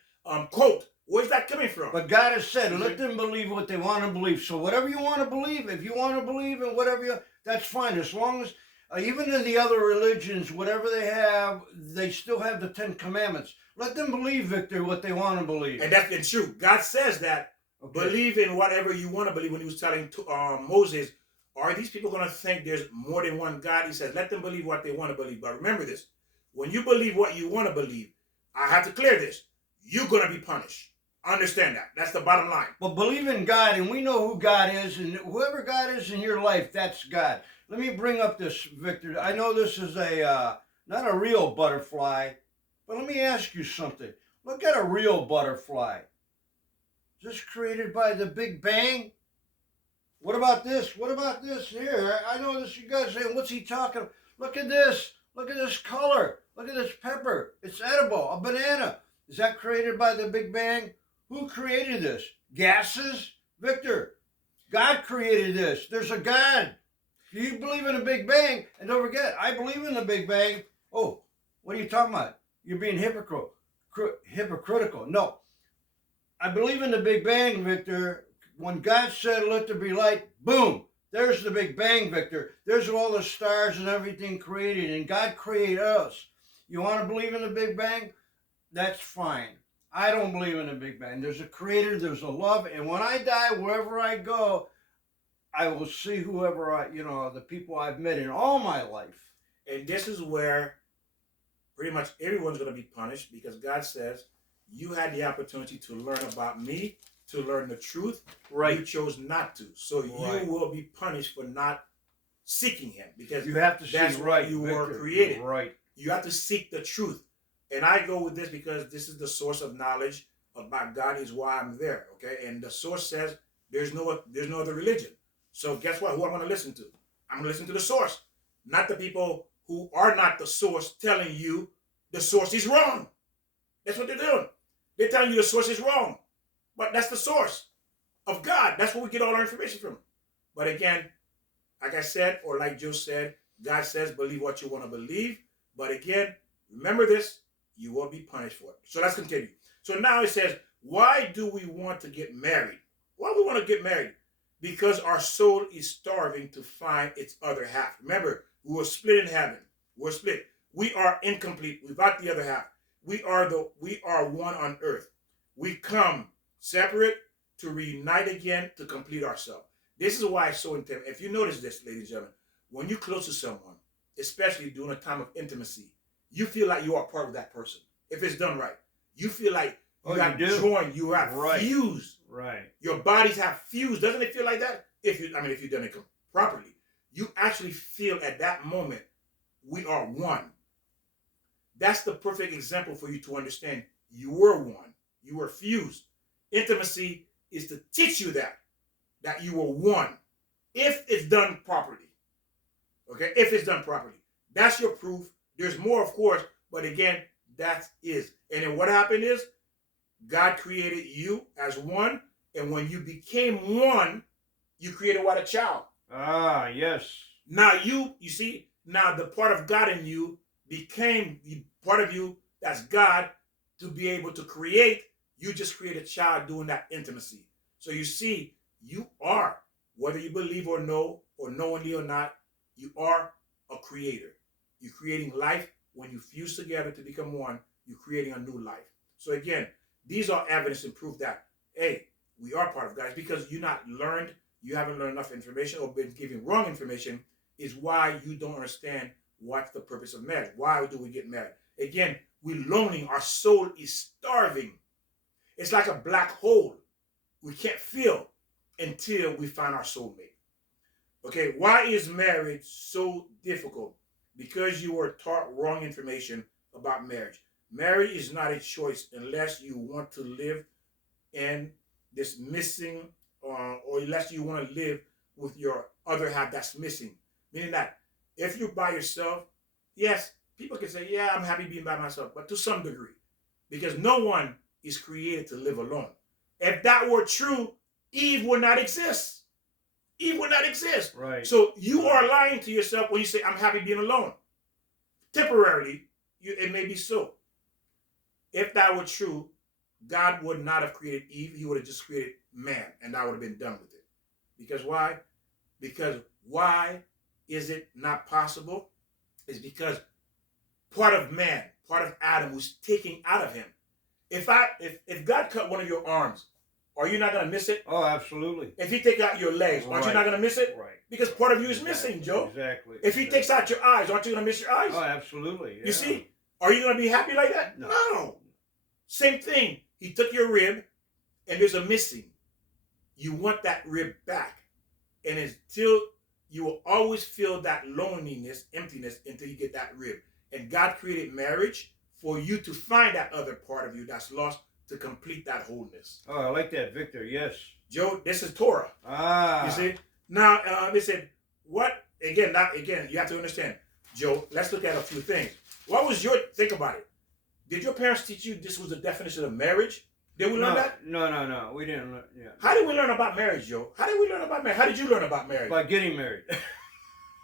Quote. Where's that coming from? But God has said, let them believe what they want to believe. So whatever you want to believe, if you want to believe in whatever that's fine. As long as, even in the other religions, whatever they have, they still have the Ten Commandments. Let them believe, Victor, what they want to believe. And that's true. God says that. Okay. Believe in whatever you want to believe. When he was telling Moses, are these people going to think there's more than one God? He says, let them believe what they want to believe. But remember this. When you believe what you want to believe, I have to clear this. You're going to be punished. Understand that. That's the bottom line. But believe in God, and we know who God is, and whoever God is in your life, that's God. Let me bring up this, Victor. I know this is not a real butterfly, but let me ask you something. Look at a real butterfly. Is this created by the Big Bang? What about this? What about this here? I know this. You guys saying, what's he talking about? Look at this. Look at this color. Look at this pepper. It's edible. A banana. Is that created by the Big Bang? Who created this? Gases? Victor, God created this. There's a God. Do you believe in the Big Bang? And don't forget, I believe in the Big Bang. Oh, what are you talking about? You're being hypocritical. No. I believe in the Big Bang, Victor. When God said, let there be light, boom. There's the Big Bang, Victor. There's all the stars and everything created. And God created us. You want to believe in the Big Bang? That's fine. I don't believe in the Big Bang. There's a creator, there's a love, and when I die, wherever I go, I will see whoever the people I've met in all my life. And this is where pretty much everyone's going to be punished, because God says, you had the opportunity to learn about me, to learn the truth. Right. You chose not to. So you will be punished for not seeking him, because you have to that's see what you Victor, were created. Right. You have to seek the truth. And I go with this because this is the source of knowledge about God, is why I'm there. Okay. And the source says there's no other religion. So guess what? Who I'm going to listen to? I'm going to listen to the source, not the people who are not the source telling you the source is wrong. That's what they're doing. They're telling you the source is wrong. But that's the source of God. That's where we get all our information from. But again, like I said, or like Joe said, God says, believe what you want to believe. But again, remember this, you will be punished for it. So let's continue. So now it says, why do we want to get married? Why do we want to get married? Because our soul is starving to find its other half. Remember, we were split in heaven. We're split. We are incomplete without the other half. We are one on earth. We come separate to reunite again to complete ourselves. This is why it's so intense. If you notice this, ladies and gentlemen, when you're close to someone, especially during a time of intimacy, you feel like you are part of that person. If it's done right, you feel like you have joined, you have fused. Right. Your bodies have fused. Doesn't it feel like that? If you've done it properly, you actually feel at that moment we are one. That's the perfect example for you to understand you were one. You were fused. Intimacy is to teach you that you were one, if it's done properly. Okay, if it's done properly. That's your proof. There's more, of course, but again, That is. And then what happened is God created you as one. And when you became one, you created what? A child. Ah, yes. Now you see, now the part of God in you became the part of you that's God to be able to create. You just create a child doing that intimacy. So you see, you are, whether you believe or know, or knowingly or not, you are a creator. You're creating life. When you fuse together to become one, you're creating a new life. So again, these are evidence and proof that, hey, we are part of God. It's because you haven't learned enough information or been given wrong information is why you don't understand what's the purpose of marriage. Why do we get married? Again, we're lonely. Our soul is starving. It's like a black hole. We can't feel until we find our soulmate. Okay, why is marriage so difficult? Because you were taught wrong information about marriage. Marriage is not a choice unless you want to live in this missing, or unless you want to live with your other half that's missing. Meaning that if you're by yourself, yes, people can say, yeah, I'm happy being by myself, but to some degree, because no one is created to live alone. If that were true, Eve would not exist. Eve would not exist. Right. So you are lying to yourself when you say, I'm happy being alone. Temporarily, it may be so. If that were true, God would not have created Eve. He would have just created man, and that would have been done with it. Because why? Because why is it not possible? It's because part of man, part of Adam was taken out of him. If God cut one of your arms, are you not going to miss it? Oh, absolutely. If he takes out your legs, aren't you not going to miss it? Right. Because part of you is missing, Joe. Exactly. If he takes out your eyes, aren't you going to miss your eyes? Oh, absolutely. Yeah. You see? Are you going to be happy like that? No. No. Same thing. He took your rib, and there's a missing. You want that rib back. And until you will always feel that loneliness, emptiness, until you get that rib. And God created marriage for you to find that other part of you that's lost to complete that wholeness. Oh, I like that, Victor. Yes. Joe, this is Torah. Ah. You see? Now, they said, what? Again, you have to understand. Joe, let's look at a few things. Think about it. Did your parents teach you this was the definition of marriage? Did we learn that? No. We didn't learn. Yeah. How did we learn about marriage, Joe? How did we learn about marriage? How did you learn about marriage? By getting married.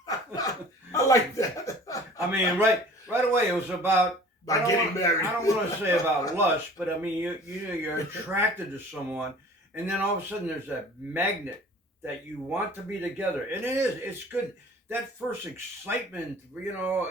I like that. I mean, right away, it was about getting married. I don't want to say about lust, but I mean, you're attracted to someone, and then all of a sudden there's that magnet that you want to be together, and it's good. That first excitement,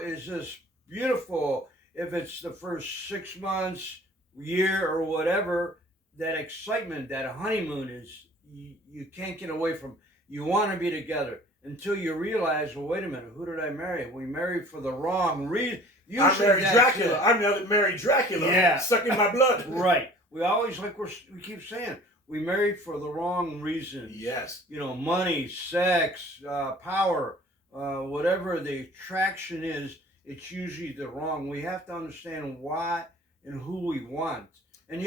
is just beautiful. If it's the first 6 months, year, or whatever, that excitement, that honeymoon is, you can't get away from. You want to be together until you realize, well, wait a minute, who did I marry? We married for the wrong reason. I married Dracula. I married Dracula. Yeah. Sucking my blood. Right. We always, we keep saying, we married for the wrong reasons. Yes. Money, sex, power, whatever the attraction is, it's usually the wrong. We have to understand why and who we want. And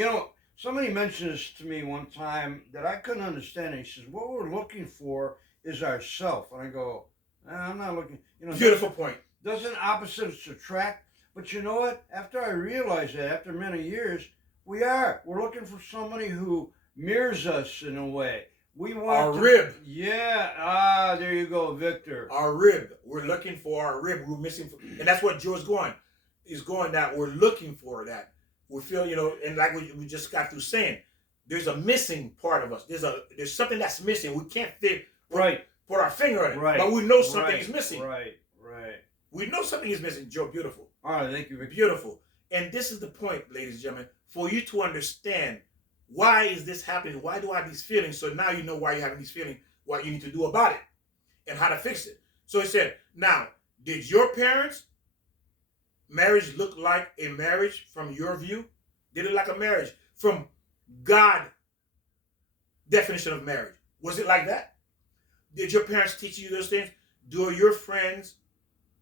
somebody mentioned this to me one time that I couldn't understand. He says, what we're looking for is ourself. And I go, I'm not looking. Beautiful point. Doesn't opposites attract? But you know what? After I realized that, after many years, we're looking for somebody who mirrors us in a way. We want our rib. Yeah. There you go, Victor. Our rib. We're looking for our rib. We're missing, and that's what Joe's going. Is going that we're looking for that. We feel, and like we just got through saying, there's a missing part of us. There's something that's missing. We can't put our finger on it. Right. But we know something is missing. Right. We know something is missing, Joe. Beautiful. All right, thank you, Victor. Beautiful. And this is the point, ladies and gentlemen, for you to understand why is this happening? Why do I have these feelings? So now you know why you're having these feelings, what you need to do about it, and how to fix it. So he said, now, did your parents' marriage look like a marriage from your view? Did it look like a marriage from God's definition of marriage? Was it like that? Did your parents teach you those things? Do your friends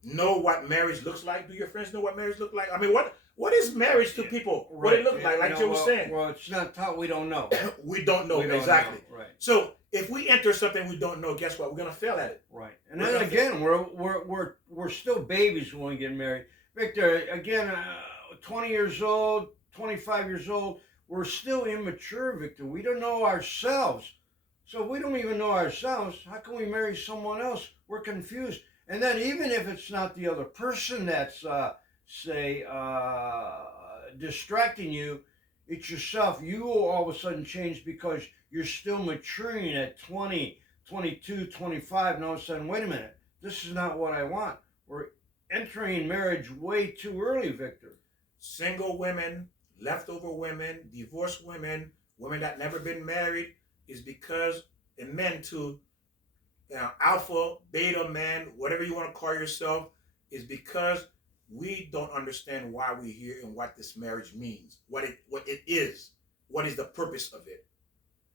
know what marriage looks like? Do your friends know what marriage looks like? I mean, what is marriage to people? Right. What it look like Joe was saying. Well, it's not taught. We don't know. We don't know exactly. Right. So if we enter something we don't know, guess what? We're gonna fail at it. Right. And then again, we're still babies when we get married. Victor, again, 20 years old, 25 years old, we're still immature, Victor. We don't know ourselves. So if we don't even know ourselves, how can we marry someone else? We're confused. And then even if it's not the other person that's, say, distracting you, it's yourself. You will all of a sudden change because you're still maturing at 20, 22, 25, and all of a sudden, wait a minute, this is not what I want. We're entering marriage way too early, Victor. Single women, leftover women, divorced women, women that never been married, is because, and men too, alpha, beta man, whatever you want to call yourself, is because we don't understand why we're here and what this marriage means, what it is, what is the purpose of it.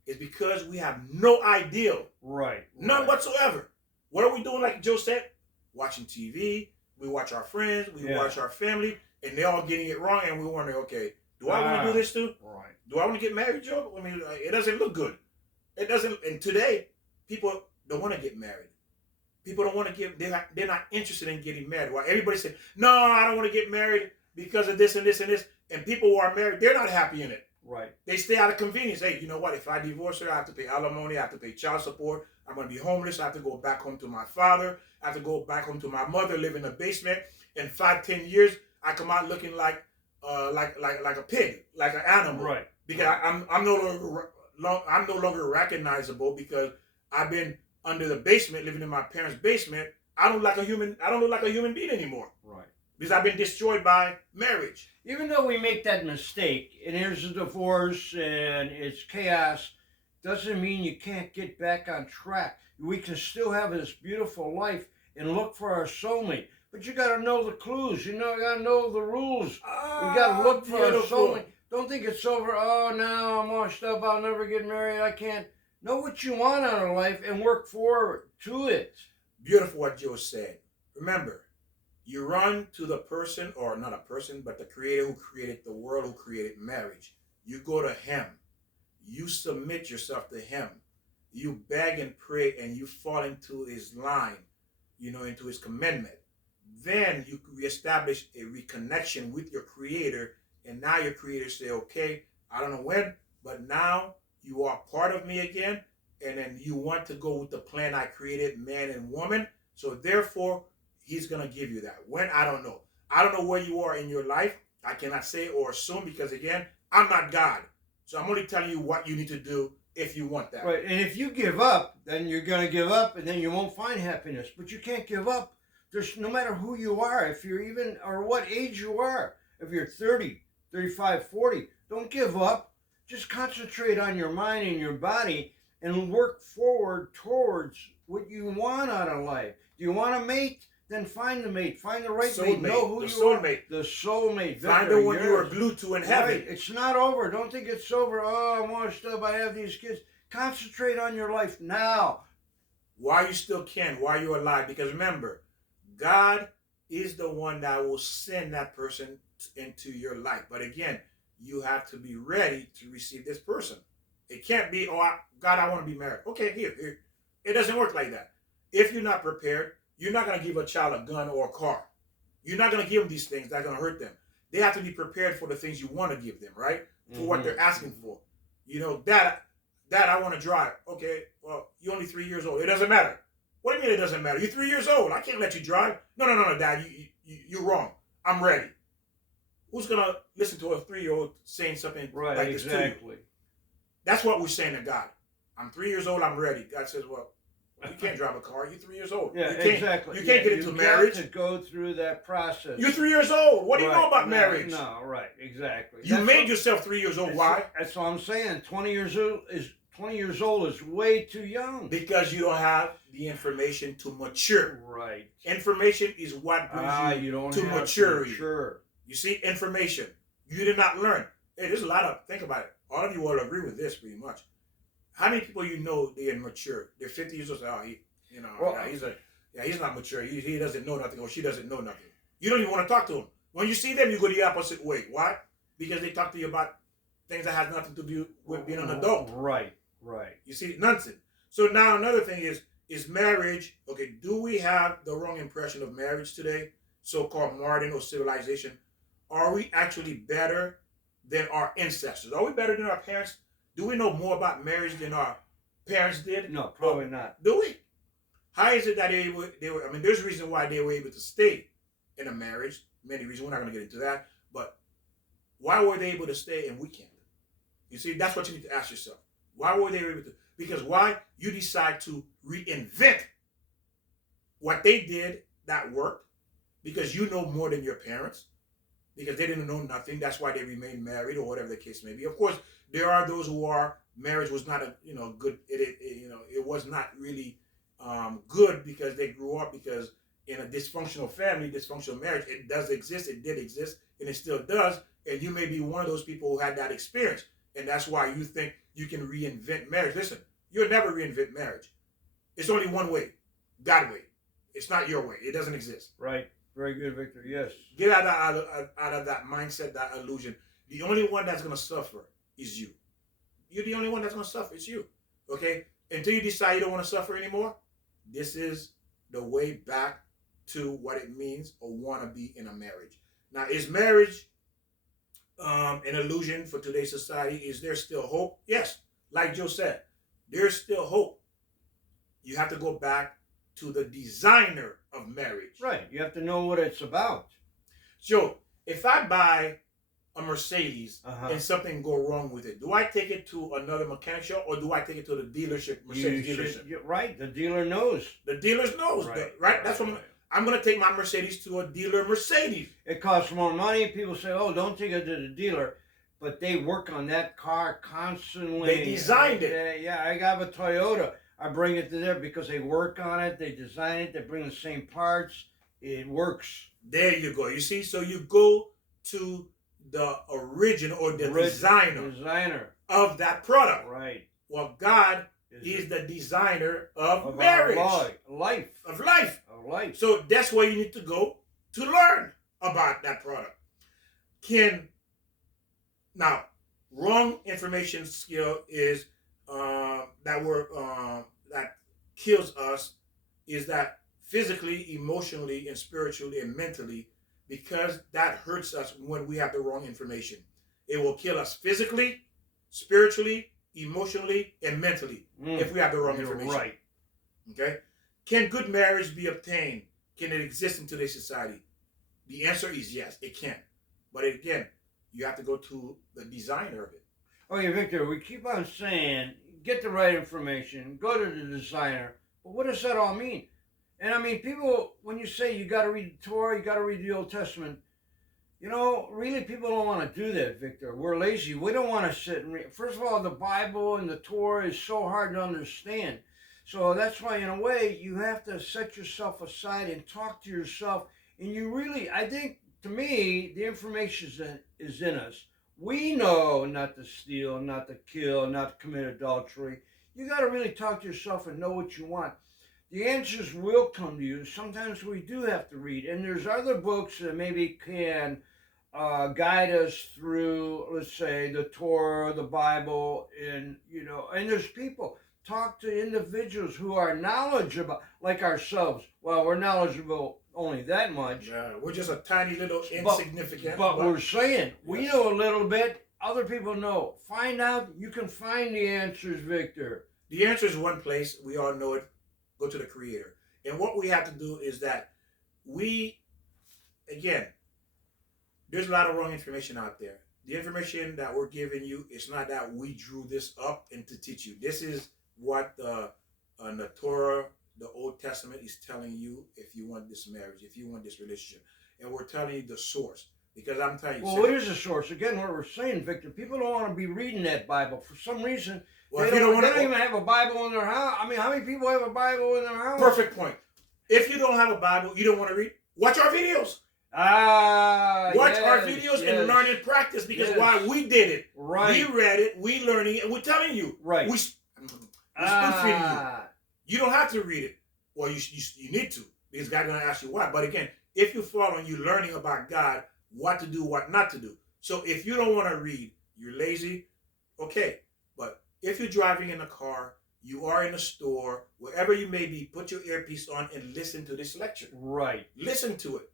It's because we have no idea, Right. none whatsoever. What are we doing? Like Joe said, watching TV. We watch our friends, we watch our family, and they're all getting it wrong, and we wonder, okay, do I want to do this too? Right. Do I want to get married, Joe? I mean, it doesn't look good. It doesn't. And today, people don't want to get married. People don't want to get. They're not interested in getting married. While everybody said, no, I don't want to get married because of this and this and this. And people who are married, they're not happy in it. Right. They stay out of convenience. Hey, you know what? If I divorce her, I have to pay alimony. I have to pay child support. I'm going to be homeless. I have to go back home to my father. I have to go back home to my mother, live in the basement. In 5-10 years, I come out looking like a pig, like an animal. Right. Because I'm no longer recognizable because I've been under the basement, living in my parents' basement. I don't look like a human being anymore. Right. Because I've been destroyed by marriage. Even though we make that mistake and here's a divorce and it's chaos, doesn't mean you can't get back on track. We can still have this beautiful life and look for our soulmate. But you got to know the clues. You got to know the rules. We got to look for our soulmate. Don't think it's over. Oh, now I'm washed up. I'll never get married. I can't. Know what you want out of life and work forward to it. Beautiful what Joe said. Remember, you run to the person, or not a person, but the creator who created the world, who created marriage. You go to him. You submit yourself to him. You beg and pray and you fall into his line, into his commandment. Then you reestablish a reconnection with your creator. And now your creator say, okay, I don't know when, but now you are part of me again. And then you want to go with the plan I created, man and woman. So therefore, he's going to give you that. When? I don't know. I don't know where you are in your life. I cannot say or assume because, again, I'm not God. So I'm only telling you what you need to do if you want that. Right. And if you give up, then you're going to give up and then you won't find happiness. But you can't give up. There's no matter who you are, if you're even, or what age you are, if you're 30, 35, 40, don't give up. Just concentrate on your mind and your body and work forward towards what you want out of life. Do you want a mate? Then find the mate. Find the right mate. Know who you are. The soulmate. Find the one you are glued to in heaven. Right. It's not over. Don't think it's over. Oh, I'm washed up. I have these kids. Concentrate on your life now. While you still can, while you're alive. Because remember, God is the one that will send that person into your life. But again, you have to be ready to receive this person. It can't be, God, I want to be married. Okay, here. It doesn't work like that. If you're not prepared, you're not going to give a child a gun or a car. You're not going to give them these things that are going to hurt them. They have to be prepared for the things you want to give them, right? For what they're asking for. Dad, I want to drive. Okay, well, you're only 3 years old. It doesn't matter. What do you mean it doesn't matter? You're 3 years old. I can't let you drive. No, Dad, you're wrong. I'm ready. Who's going to listen to a 3-year-old saying something like this to you? That's what we're saying to God. I'm 3 years old. I'm ready. God says, well, you can't drive a car. You're 3 years old. Yeah, exactly. You can't get into marriage. You got to go through that process. You're 3 years old. What do you know about marriage? No, right, exactly. You made yourself 3 years old. Why? That's what I'm saying. 20 years old is way too young. Because you don't have the information to mature. Right. Information is what brings you to maturity. Sure. You see, information. You did not learn. Hey, there's a lot of, think about it. All of you will agree with this pretty much. How many people they're immature? They're 50 years old. He's not mature. He doesn't know nothing, or she doesn't know nothing. You don't even want to talk to them. When you see them, you go the opposite way. Why? Because they talk to you about things that has nothing to do with being an adult. Right. You see, nonsense. So now another thing is marriage. Okay, do we have the wrong impression of marriage today? So-called modern or civilization. are we actually better than our ancestors? Are we better than our parents? Do we know more about marriage than our parents did? No, probably not. Do we? How is it that they were, I mean, there's a reason why they were able to stay in a marriage. Many reasons. We're not going to get into that. But why were they able to stay and we can't? You see, that's what you need to ask yourself. Why were they able to? Because why you decide to reinvent what they did that worked, because you know more than your parents, because they didn't know nothing. That's why they remained married or whatever the case may be. Of course, there are those who are marriage was not a good. It was not really good because they grew up because in a dysfunctional family, dysfunctional marriage. It does exist. It did exist, and it still does. And you may be one of those people who had that experience, and that's why you think you can reinvent marriage. Listen, you'll never reinvent marriage. It's only one way, God way. It's not your way. It doesn't exist. Right. Very good, Victor. Yes. Get out of that mindset, that illusion. The only one that's going to suffer is you. You're the only one that's going to suffer. It's you. Okay? Until you decide you don't want to suffer anymore, this is the way back to what it means or want to be in a marriage. Now, is marriage an illusion for today's society? Is there still hope? Yes. Like Joe said, there's still hope. You have to go back to the designer of marriage. Right. You have to know what it's about. Joe, if I buy a Mercedes and something go wrong with it, do I take it to another mechanic shop or do I take it to the dealership, Mercedes dealership? Right. The dealer knows. The dealer knows. Right? That's what I'm going to take my Mercedes to a dealer Mercedes. It costs more money. People say, oh, don't take it to the dealer. But they work on that car constantly. They designed it. Yeah, I got a Toyota. I bring it to there because they work on it. They design it. They bring the same parts. It works. There you go. You see? So you go to the original or the designer of that product. Right. Well, God is the designer of marriage. Life. Of life. Of life. So that's where you need to go to learn about that product. Now, wrong information skill is that kills us is that physically, emotionally, and spiritually and mentally, because that hurts us when we have the wrong information. It will kill us physically, spiritually, emotionally, and mentally if we have the wrong information. Right. Okay? Can good marriage be obtained? Can it exist in today's society? The answer is yes, it can. But again, you have to go to the designer of it. Okay, Victor, we keep on saying, get the right information, go to the designer. But what does that all mean? And I mean, people, when you say you got to read the Torah, you got to read the Old Testament, really people don't want to do that, Victor. We're lazy. We don't want to sit and read. First of all, the Bible and the Torah is so hard to understand. So that's why, in a way, you have to set yourself aside and talk to yourself. And you really, I think, to me, the information is in us. We know not to steal, not to kill, not to commit adultery. You got to really talk to yourself and know what you want. The answers will come to you. Sometimes we do have to read. And there's other books that maybe can guide us through, let's say, the Torah, the Bible, and there's people. Talk to individuals who are knowledgeable, like ourselves. Well, we're knowledgeable only that much. Yeah, we're just a tiny little insignificant. But we're saying, we know a little bit. Other people know. Find out. You can find the answers, Victor. The answer is one place. We all know it. Go to the Creator. And what we have to do is that there's a lot of wrong information out there. The information that we're giving you, it's not that we drew this up and to teach you. This is what the Torah, the Old Testament is telling you if you want this marriage, if you want this relationship. And we're telling you the source. Because I'm telling you. Well, what is the source? Again, what we're saying, Victor, people don't want to be reading that Bible. For some reason, they don't even have a Bible in their house. I mean, how many people have a Bible in their house? Perfect point. If you don't have a Bible, you don't want to read, watch our videos. Watch our videos and learn and practice, because why? We did it. Right. We read it, we learning it, and we're telling you. Right. We're spoon-feeding you. You don't have to read it. Well, you need to, because God's going to ask you why. But again, if you follow and you're learning about God, what to do, what not to do. So if you don't want to read, you're lazy, okay. But if you're driving in a car, you are in a store, wherever you may be, put your earpiece on and listen to this lecture. Right. Listen to it.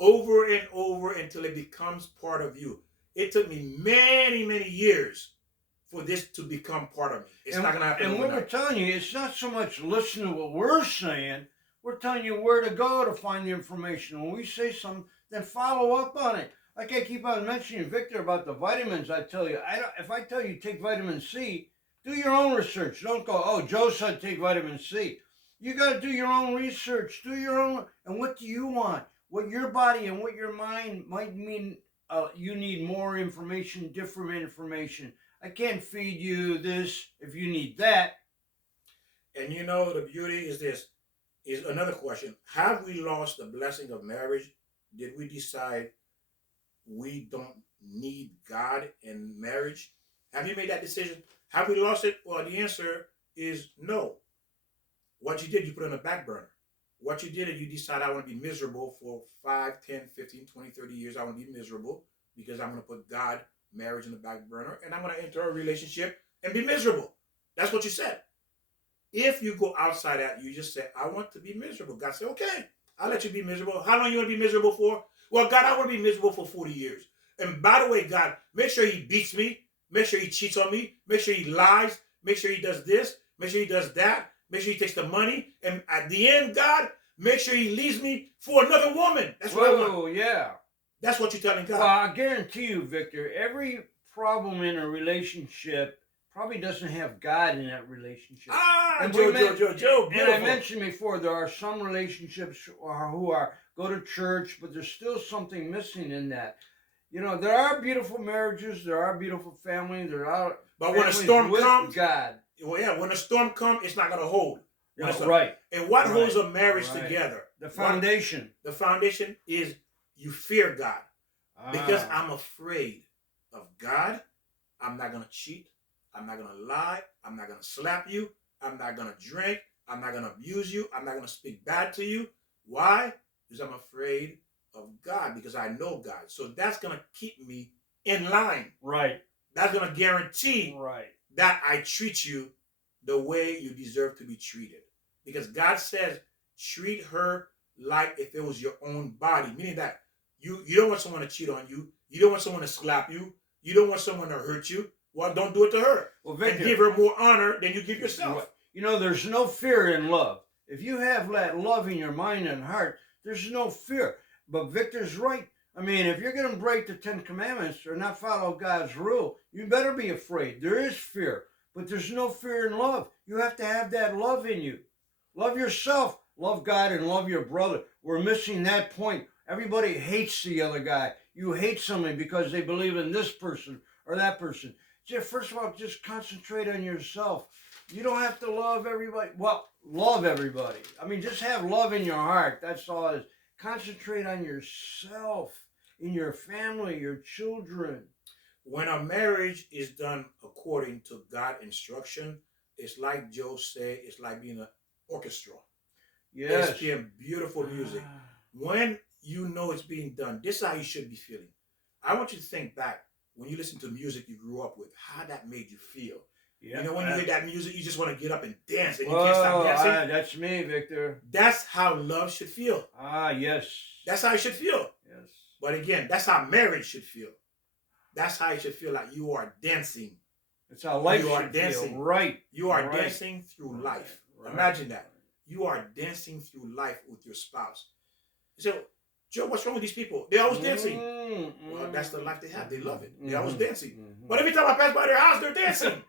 over and over until it becomes part of you. It took me many, many years for this to become part of me. It's not going to happen And what we're overnight. telling you, it's not so much listen to what we're saying. We're telling you where to go to find the information. When we say something, then follow up on it. Like I keep on mentioning, Victor, about the vitamins. I tell you, if I tell you take vitamin C, do your own research. Don't go, oh, Joe said take vitamin C. You got to do your own research. Do your own. And what do you want? What your body and what your mind might mean. You need more information, different information. I can't feed you this if you need that. And you know, the beauty is this, is another question. Have we lost the blessing of marriage? Did we decide we don't need God in marriage? Have you made that decision? Have we lost it? Well, the answer is no. What you did, you put it on the back burner. What you did is you decide I want to be miserable for 5, 10, 15, 20, 30 years. I want to be miserable because I'm going to put God, marriage in the back burner, and I'm going to enter a relationship and be miserable. That's what you said. If you go outside that, you just say, I want to be miserable. God said, okay, I'll let you be miserable. How long you want to be miserable for? Well, God, I want to be miserable for 40 years. And by the way, God, make sure he beats me. Make sure he cheats on me. Make sure he lies. Make sure he does this. Make sure he does that. Make sure he takes the money. And at the end, God, make sure he leaves me for another woman. That's what I want. Oh, yeah. That's what you're telling God. Well, I guarantee you, Victor, every problem in a relationship probably doesn't have God in that relationship. And Joe, beautiful. I mentioned before, there are some relationships who go to church, but there's still something missing in that. You know, there are beautiful marriages, there are beautiful families, there are. But when a storm comes, God. Well, yeah, when a storm comes, it's not going to hold. No, right. And what holds a marriage together? The foundation. The foundation is you fear God. Because I'm afraid of God, I'm not going to cheat. I'm not going to lie. I'm not going to slap you. I'm not going to drink. I'm not going to abuse you. I'm not going to speak bad to you. Why? Because I'm afraid of God, because I know God. So that's going to keep me in line. Right. That's going to guarantee that I treat you the way you deserve to be treated. Because God says, treat her like if it was your own body. Meaning that you don't want someone to cheat on you. You don't want someone to slap you. You don't want someone to hurt you. Well, don't do it to her. Well, Victor, and give her more honor than you give yourself. You know, there's no fear in love. If you have that love in your mind and heart, there's no fear. But Victor's right. I mean, if you're going to break the 10 Commandments or not follow God's rule, you better be afraid. There is fear, but there's no fear in love. You have to have that love in you. Love yourself, love God, and love your brother. We're missing that point. Everybody hates the other guy. You hate somebody because they believe in this person or that person. First of all, just concentrate on yourself. You don't have to love everybody. Well, love everybody. I mean, just have love in your heart. That's all it is. Concentrate on yourself, in your family, your children. When a marriage is done according to God's instruction, it's like Joe said, it's like being an orchestra. Yes. It's being beautiful music. When you know it's being done, this is how you should be feeling. I want you to think back when you listen to music you grew up with, how that made you feel. Yeah, you know, when you hear that music, you just want to get up and dance, and you can't stop dancing. That's me, Victor. That's how love should feel. Yes. That's how it should feel. Yes. But again, that's how marriage should feel. That's how it should feel, like you are dancing. That's how life should feel. Right. You are dancing through life. Imagine that. You are dancing through life with your spouse. You say, Joe, what's wrong with these people? They're always dancing. Well, that's the life they have. They love it. They're always dancing. But every time I pass by their house, they're dancing.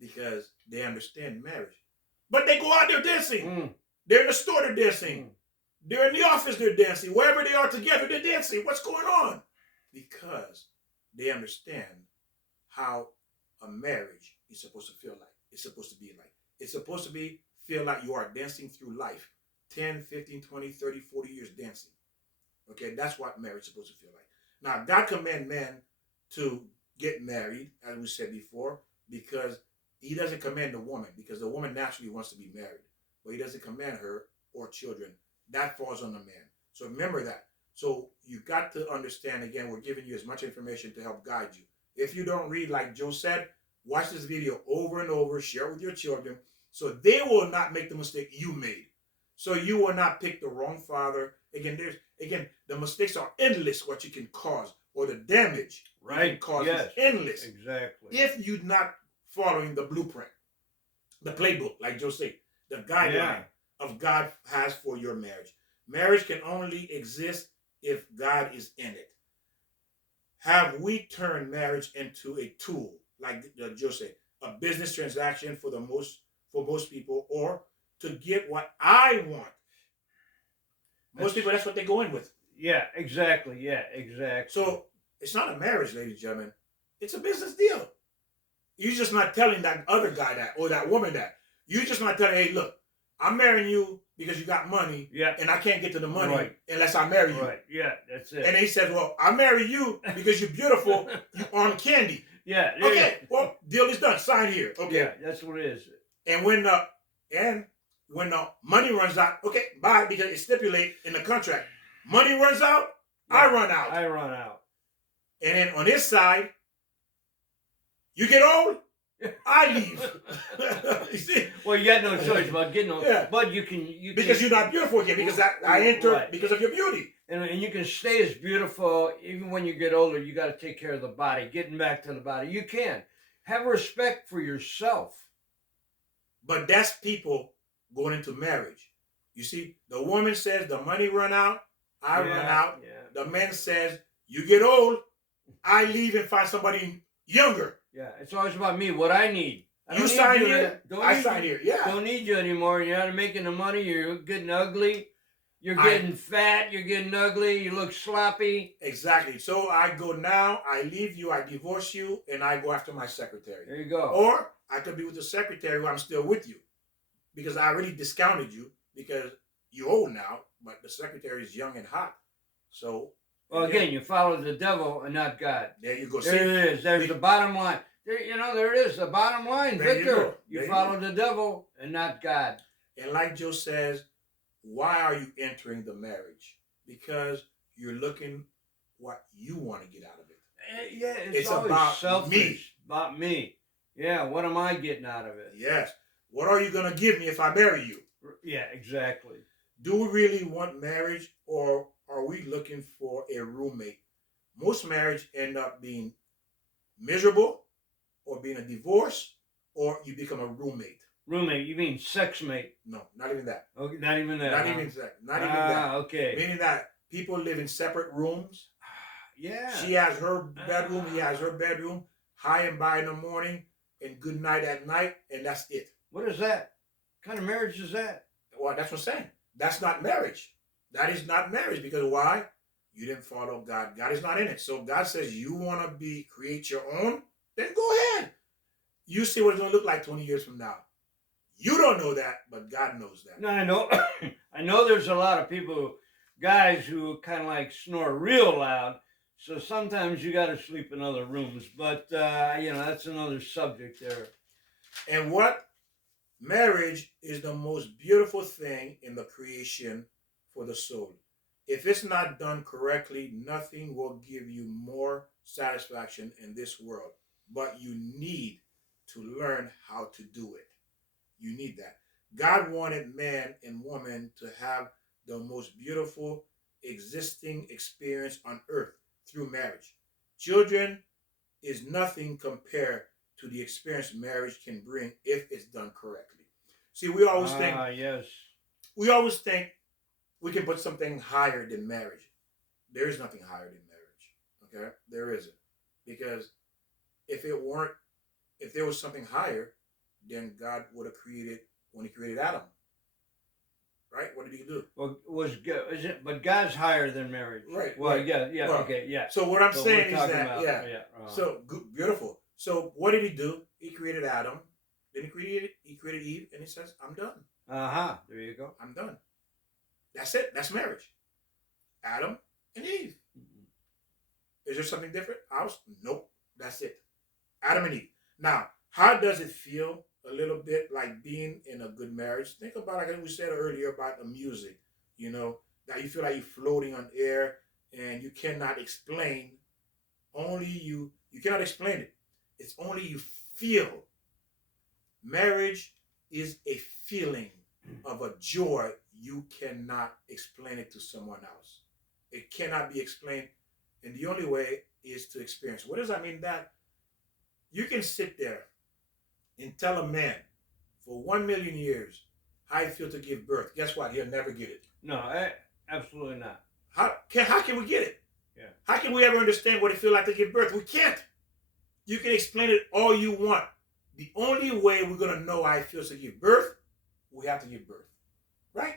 Because they understand marriage. But they go out there dancing. They're in the store, they're dancing. They're in the office, they're dancing. Wherever they are together, they're dancing. What's going on? Because they understand how a marriage is supposed to feel like. It's supposed to be like. It's supposed to be feel like you are dancing through life. 10, 15, 20, 30, 40 years dancing. Okay, that's what marriage is supposed to feel like. Now, God command men to get married, as we said before, because he doesn't command the woman, because the woman naturally wants to be married. But he doesn't command her or children. That falls on the man. So remember that. So you got to understand, again, we're giving you as much information to help guide you. If you don't read, like Joe said, watch this video over and over, share it with your children, so they will not make the mistake you made. So you will not pick the wrong father. Again, Again, the mistakes are endless. What you can cause or the damage you can Right. cause Yes. is endless Exactly. if you're not following the blueprint, the playbook, like Joe said, the guideline Yeah. of God has for your marriage. Marriage can only exist if God is in it. Have we turned marriage into a tool, like Joe said, a business transaction for most people, or to get what I want? Most people, that's what they go in with. Yeah. Exactly. Yeah. Exactly. So it's not a marriage, ladies and gentlemen. It's a business deal. You're just not telling that other guy that or that woman that. You're just not telling, hey, look, I'm marrying you because you got money, Yeah. and I can't get to the money Right. unless I marry you. Right. Yeah. That's it. And he says, well, I marry you because you're beautiful, you on candy. Yeah. Okay, well, deal is done. Sign here. Okay. Yeah. That's what it is. And when the money runs out, okay, bye, because it's stipulated in the contract. Money runs out, Yeah. I run out. I run out. And then on his side, you get old, I leave. You see? Well, you got no choice about getting on. Yeah. But you can Because you're not beautiful again, because I enter Right. because of your beauty. and you can stay as beautiful even when you get older. You got to take care of the body. Getting back to the body, you can have respect for yourself. But that's people going into marriage. You see, the woman says the money run out, I run out. Yeah. The man says, you get old, I leave and find somebody younger. Yeah. It's always about me. What I need. I You don't need sign you here, Don't I need sign you. here. Yeah. Don't need you anymore. You're not making the money. You're getting ugly. You're getting fat. You're getting ugly. You look sloppy. Exactly. So I go now, I leave you, I divorce you, and I go after my secretary. There you go. Or I could be with the secretary who I'm still with you. Because I already discounted you because you're old now, but the secretary is young and hot. So Well, again, you follow the devil and not God. there you go. There it is. There's the bottom line. There it is. The bottom line, There you Victor. go. You There you follow the devil and not God. And like Joe says, why are you entering the marriage? Because you're looking what you want to get out of it. Yeah, it's It's always about selfish. me. About me. Yeah, what am I getting out of it? Yes. What are you going to give me if I marry you? Yeah, exactly. Do we really want marriage, or are we looking for a roommate? Most marriage end up being miserable, or being a divorce, or you become a roommate. Roommate, you mean sex mate? No, not even that. Okay, not even that. Not huh? even that. Not even that. Okay. Meaning that people live in separate rooms. Yeah. She has her bedroom, he has her bedroom, high and by in the morning, and good night at night, and that's it. What is that? What kind of marriage is that? Well, that's what I'm saying. That's not marriage. That is not marriage, because why? You didn't follow God. God is not in it. So God says you want to create your own, then go ahead. You see what it's going to look like 20 years from now. You don't know that, but God knows that. No, I know. I know there's a lot of people, guys who kind of like snore real loud. So sometimes you got to sleep in other rooms. But, that's another subject there. And what? Marriage is the most beautiful thing in the creation for the soul. If it's not done correctly, nothing will give you more satisfaction in this world. But you need to learn how to do it. You need that. God wanted man and woman to have the most beautiful existing experience on earth through marriage. Children is nothing compared to the experience marriage can bring if it's done correctly. See, we always think Yes. we always think we can put something higher than marriage. There is nothing higher than marriage. Okay? There isn't. Because if there was something higher, then God would have created when he created Adam. Right? What did he do? Well, but God's higher than marriage. Right. Well, right. yeah, Well, okay, yeah. So what I'm But saying we're is talking that, about- yeah. So beautiful. So what did he do? He created Adam. Then he created Eve, and he says, I'm done. There you go. I'm done. That's it. That's marriage. Adam and Eve. Is there something different? Nope. That's it. Adam and Eve. Now, how does it feel a little bit like being in a good marriage? Think about, like we said earlier about the music, that you feel like you're floating on air and you cannot explain. You cannot explain it. It's only you feel. Marriage is a feeling of a joy you cannot explain it to someone else. It cannot be explained. And the only way is to experience. What does that mean? That you can sit there and tell a man for 1,000,000 years how it feels to give birth. Guess what? He'll never get it. No, absolutely not. How can we get it? Yeah. How can we ever understand what it feels like to give birth? We can't. You can explain it all you want. The only way we're going to know how it feels to give birth, we have to give birth. Right?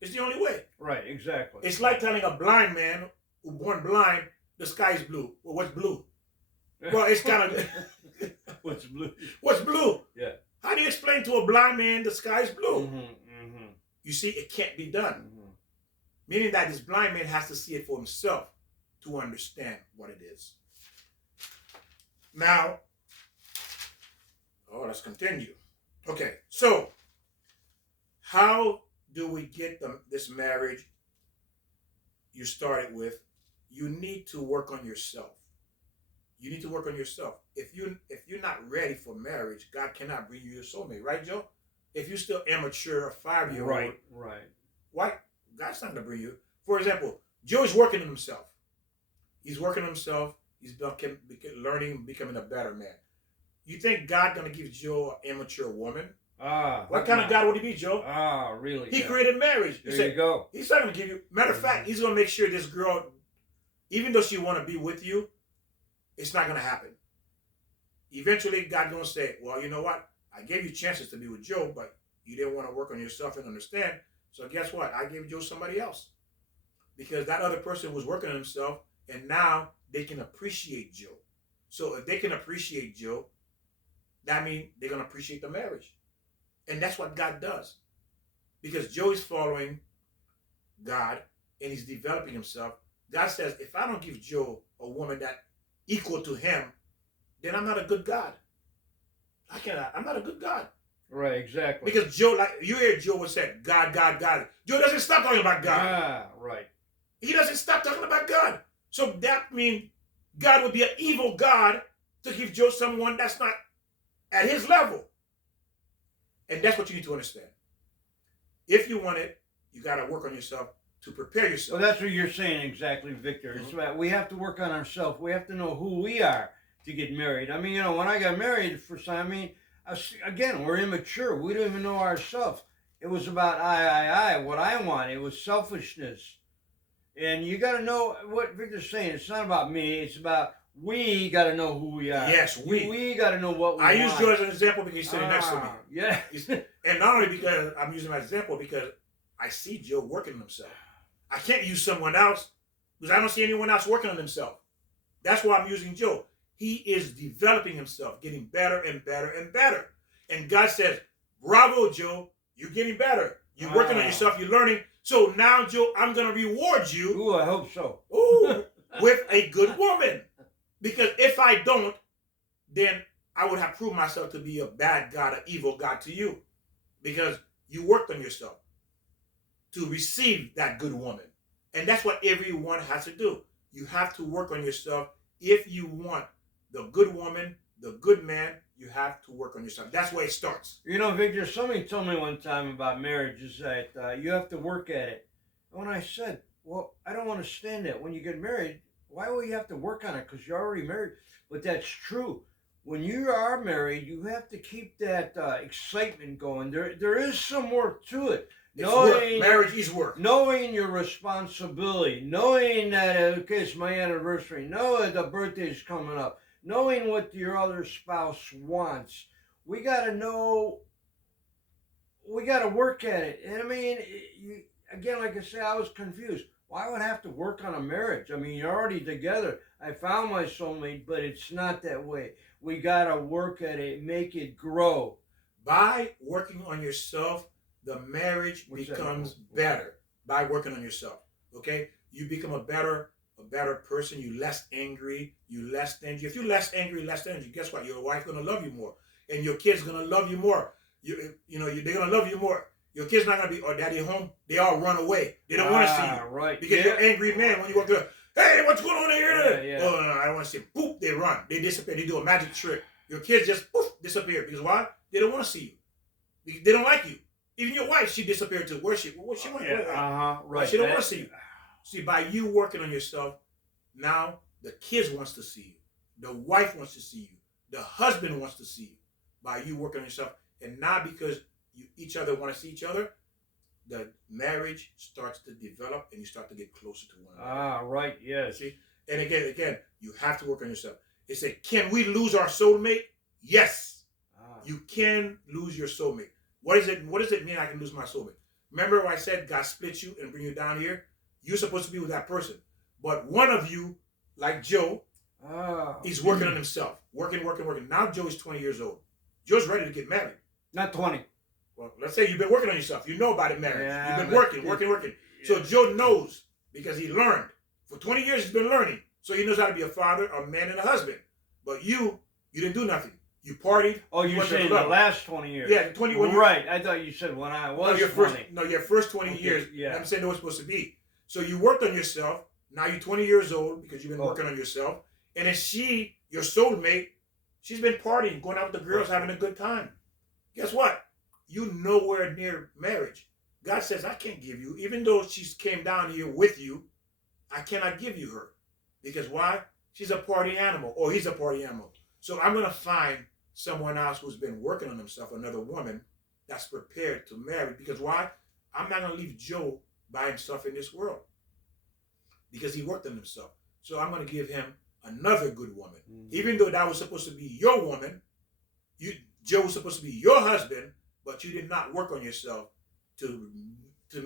It's the only way. Right, exactly. It's like telling a blind man who born blind, the sky is blue. Well, what's blue? Well, it's kind of... What's blue? What's blue? Yeah. How do you explain to a blind man the sky is blue? Mm-hmm. You see, it can't be done. Mm-hmm. Meaning that this blind man has to see it for himself to understand what it is. Now, let's continue. Okay, so how do we get this marriage you started with? You need to work on yourself. You need to work on yourself. If you're not ready for marriage, God cannot bring you your soulmate, right, Joe? If you're still immature, a 5-year-old, Right. why? God's not going to bring you. For example, Joe is working on himself. He's working on himself. He's learning, becoming a better man. You think God going to give Joe an immature woman? What kind of God would he be, Joe? Really? He created marriage. There you go. He's not going to give you. Matter of fact, he's going to make sure this girl, even though she want to be with you, it's not going to happen. Eventually, God's going to say, well, you know what? I gave you chances to be with Joe, but you didn't want to work on yourself and understand. So guess what? I gave Joe somebody else. Because that other person was working on himself, and now they can appreciate Joe. So if they can appreciate Joe, that means they're going to appreciate the marriage. And that's what God does. Because Joe is following God, and he's developing himself. God says, if I don't give Joe a woman that equal to him, then I'm not a good God. I'm not a good God. Right, exactly. Because Joe, like you hear Joe would say, God, God, God. Joe doesn't stop talking about God. Right. He doesn't stop talking about God. So that means God would be an evil God to give Joe someone that's not at his level. And that's what you need to understand. If you want it, you got to work on yourself to prepare yourself. Well, that's what you're saying exactly, Victor. It's about we have to work on ourselves. We have to know who we are to get married. I mean, when I got married the first time, again, we're immature. We don't even know ourselves. It was about what I want. It was selfishness. And you got to know what Victor's saying. It's not about me. It's about we got to know who we are. Yes, we got to know what we want. I use Joe as an example because he's sitting next to me. Yeah. And not only because I'm using my example, because I see Joe working on himself. I can't use someone else because I don't see anyone else working on himself. That's why I'm using Joe. He is developing himself, getting better and better and better. And God says, bravo, Joe. You're getting better. You're working on yourself. You're learning. So now, Joe, I'm going to reward you. Ooh, I hope so. With a good woman. Because if I don't, then I would have proved myself to be a bad God, an evil God to you. Because you worked on yourself to receive that good woman. And that's what everyone has to do. You have to work on yourself. If you want the good woman, the good man, you have to work on yourself. That's where it starts. You know, Victor, somebody told me one time about marriage is that you have to work at it. And when I said, well, I don't understand that. When you get married, why will you have to work on it? Because you're already married. But that's true. When you are married, you have to keep that excitement going. There is some work to it. Marriage is work. Knowing your responsibility, knowing that, okay, it's my anniversary, knowing the birthday's coming up, knowing what your other spouse wants. We got to know, we got to work at it. And I mean, again, like I said, I was confused. Why would I have to work on a marriage? I mean, you're already together. I found my soulmate, but it's not that way. We got to work at it, make it grow. By working on yourself, the marriage becomes better. By working on yourself, okay? You become a better person. You less angry. You less stingy. If you're less angry, less stingy, guess what? Your wife's gonna love you more, and your kids gonna love you more. They're gonna love you more. Your kids not gonna be, oh, daddy home. They all run away. They don't want to see you, right? Because you're an angry man when you walk there. Hey, what's going on here? Yeah. Oh, no, I don't want to see. Boop, they run. They disappear. They do a magic trick. Your kids just poof disappear because why? They don't want to see you. They don't like you. Even your wife, she disappeared too. Where she went? Right. She don't want to see you. See, by you working on yourself, now the kids wants to see you. The wife wants to see you. The husband wants to see you by you working on yourself. And now because you each other want to see each other, the marriage starts to develop and you start to get closer to one another. Ah, right, yes. See? And again, you have to work on yourself. It said, can we lose our soulmate? Yes. Ah. You can lose your soulmate. What does it mean I can lose my soulmate? Remember when I said God split you and bring you down here? You're supposed to be with that person. But one of you, like Joe, he's working on himself. Working. Now Joe is 20 years old. Joe's ready to get married. Not 20. Well, let's say you've been working on yourself. You know about it, marriage. Yeah, You've been working. Yeah. So Joe knows because he learned. For 20 years he's been learning. So he knows how to be a father, a man, and a husband. But you didn't do nothing. You partied. Oh, you're saying the last 20 years. Yeah, 20 when right. I thought you said when I was 20. Your first 20 Okay, years. yeah. I'm saying it was supposed to be. So you worked on yourself. Now you're 20 years old because you've been working on yourself. And then she, your soulmate, she's been partying, going out with the girls, having a good time. Guess what? You nowhere near marriage. God says, I can't give you, even though she came down here with you, I cannot give you her. Because why? She's a party animal, or he's a party animal. So I'm going to find someone else who's been working on himself, another woman that's prepared to marry. Because why? I'm not going to leave Joe by himself in this world. Because he worked on himself. So I'm going to give him another good woman. Mm-hmm. Even though that was supposed to be your woman, Joe was supposed to be your husband, but you did not work on yourself to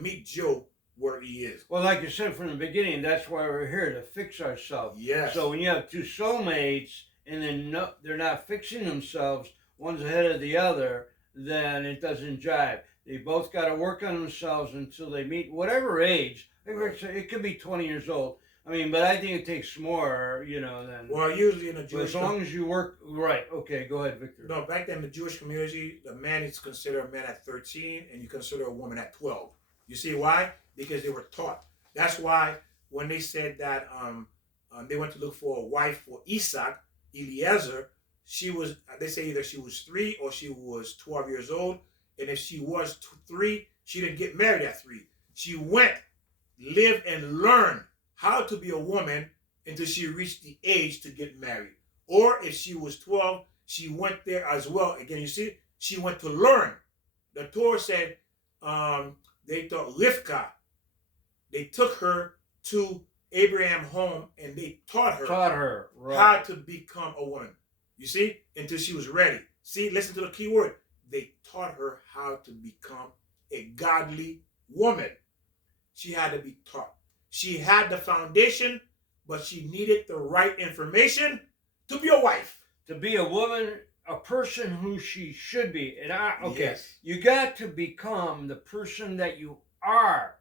meet Joe where he is. Well, like you said from the beginning, that's why we're here, to fix ourselves. Yes. So when you have two soulmates and then they're not fixing themselves, one's ahead of the other, then it doesn't jive. They both got to work on themselves until they meet whatever age. It could be 20 years old. I mean, but I think it takes more, than... Well, usually in a Jewish... As long as you work... Right. Okay, go ahead, Victor. No, back then in the Jewish community, the man is considered a man at 13 and you consider a woman at 12. You see why? Because they were taught. That's why when they said that they went to look for a wife for Isaac, Eliezer, they say either she was 3 or she was 12 years old. And if she was 3, she didn't get married at 3. She went, lived, and learned how to be a woman until she reached the age to get married. Or if she was 12, she went there as well. Again, you see, she went to learn. The Torah said they thought Rivka, they took her to Abraham's home and they taught her right. how to become a woman. You see, until she was ready. See, listen to the key word. They taught her how to become a godly woman. She had to be taught. She had the foundation, but she needed the right information to be a wife. To be a woman, a person who she should be. And yes. You got to become the person that you are.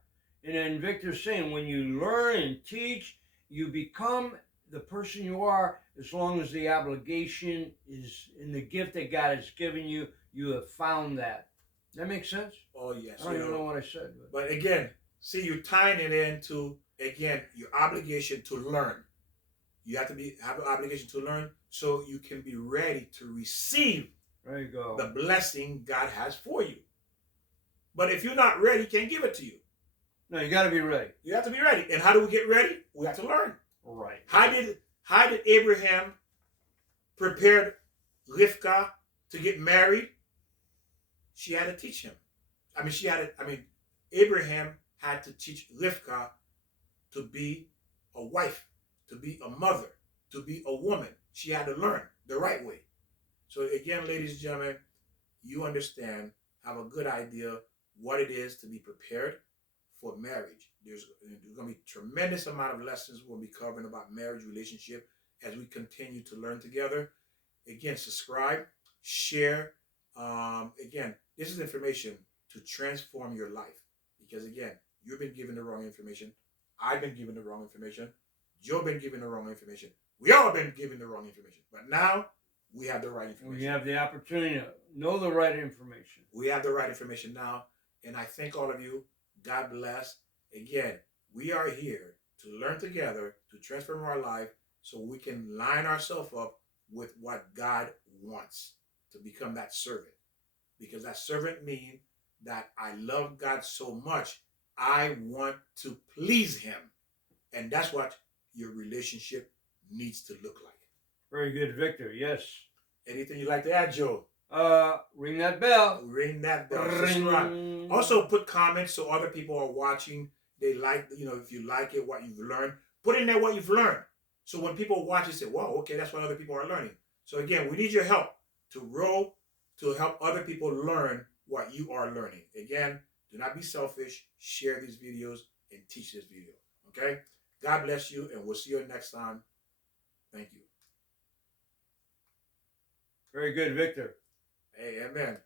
And then Victor's saying, when you learn and teach, you become the person you are, as long as the obligation is in the gift that God has given you, you have found that. That makes sense? Oh, yes. I don't even know what I said. But again, see, you're tying it into, again, your obligation to learn. You have to have an obligation to learn so you can be ready to receive there you go. The blessing God has for you. But if you're not ready, He can't give it to you. No, you got to be ready. You have to be ready. And how do we get ready? We have to learn. Right. How did Abraham prepare Rivka to get married? She had to teach him. Abraham had to teach Rivka to be a wife, to be a mother, to be a woman. She had to learn the right way. So again, ladies and gentlemen, you understand, have a good idea what it is to be prepared for marriage. There's going to be a tremendous amount of lessons we'll be covering about marriage, relationship, as we continue to learn together. Again, subscribe, share. Again, this is information to transform your life. Because again, you've been given the wrong information. I've been given the wrong information. Joe been given the wrong information. We all been given the wrong information. But now we have the right information. We have the opportunity to know the right information. We have the right information now. And I thank all of you. God bless. Again, we are here to learn together, to transform our life so we can line ourselves up with what God wants to become that servant. Because that servant means that I love God so much, I want to please Him. And that's what your relationship needs to look like. Very good, Victor. Yes. Anything you'd like to add, Joe? Ring that bell. Ring that bell. Subscribe. Also, put comments so other people are watching. They like, if you like it, what you've learned, put in there what you've learned. So when people watch it, say, wow, okay, that's what other people are learning. So again, we need your help to grow, to help other people learn what you are learning. Again, do not be selfish. Share these videos and teach this video. Okay? God bless you, and we'll see you next time. Thank you. Very good, Victor. Hey, amen.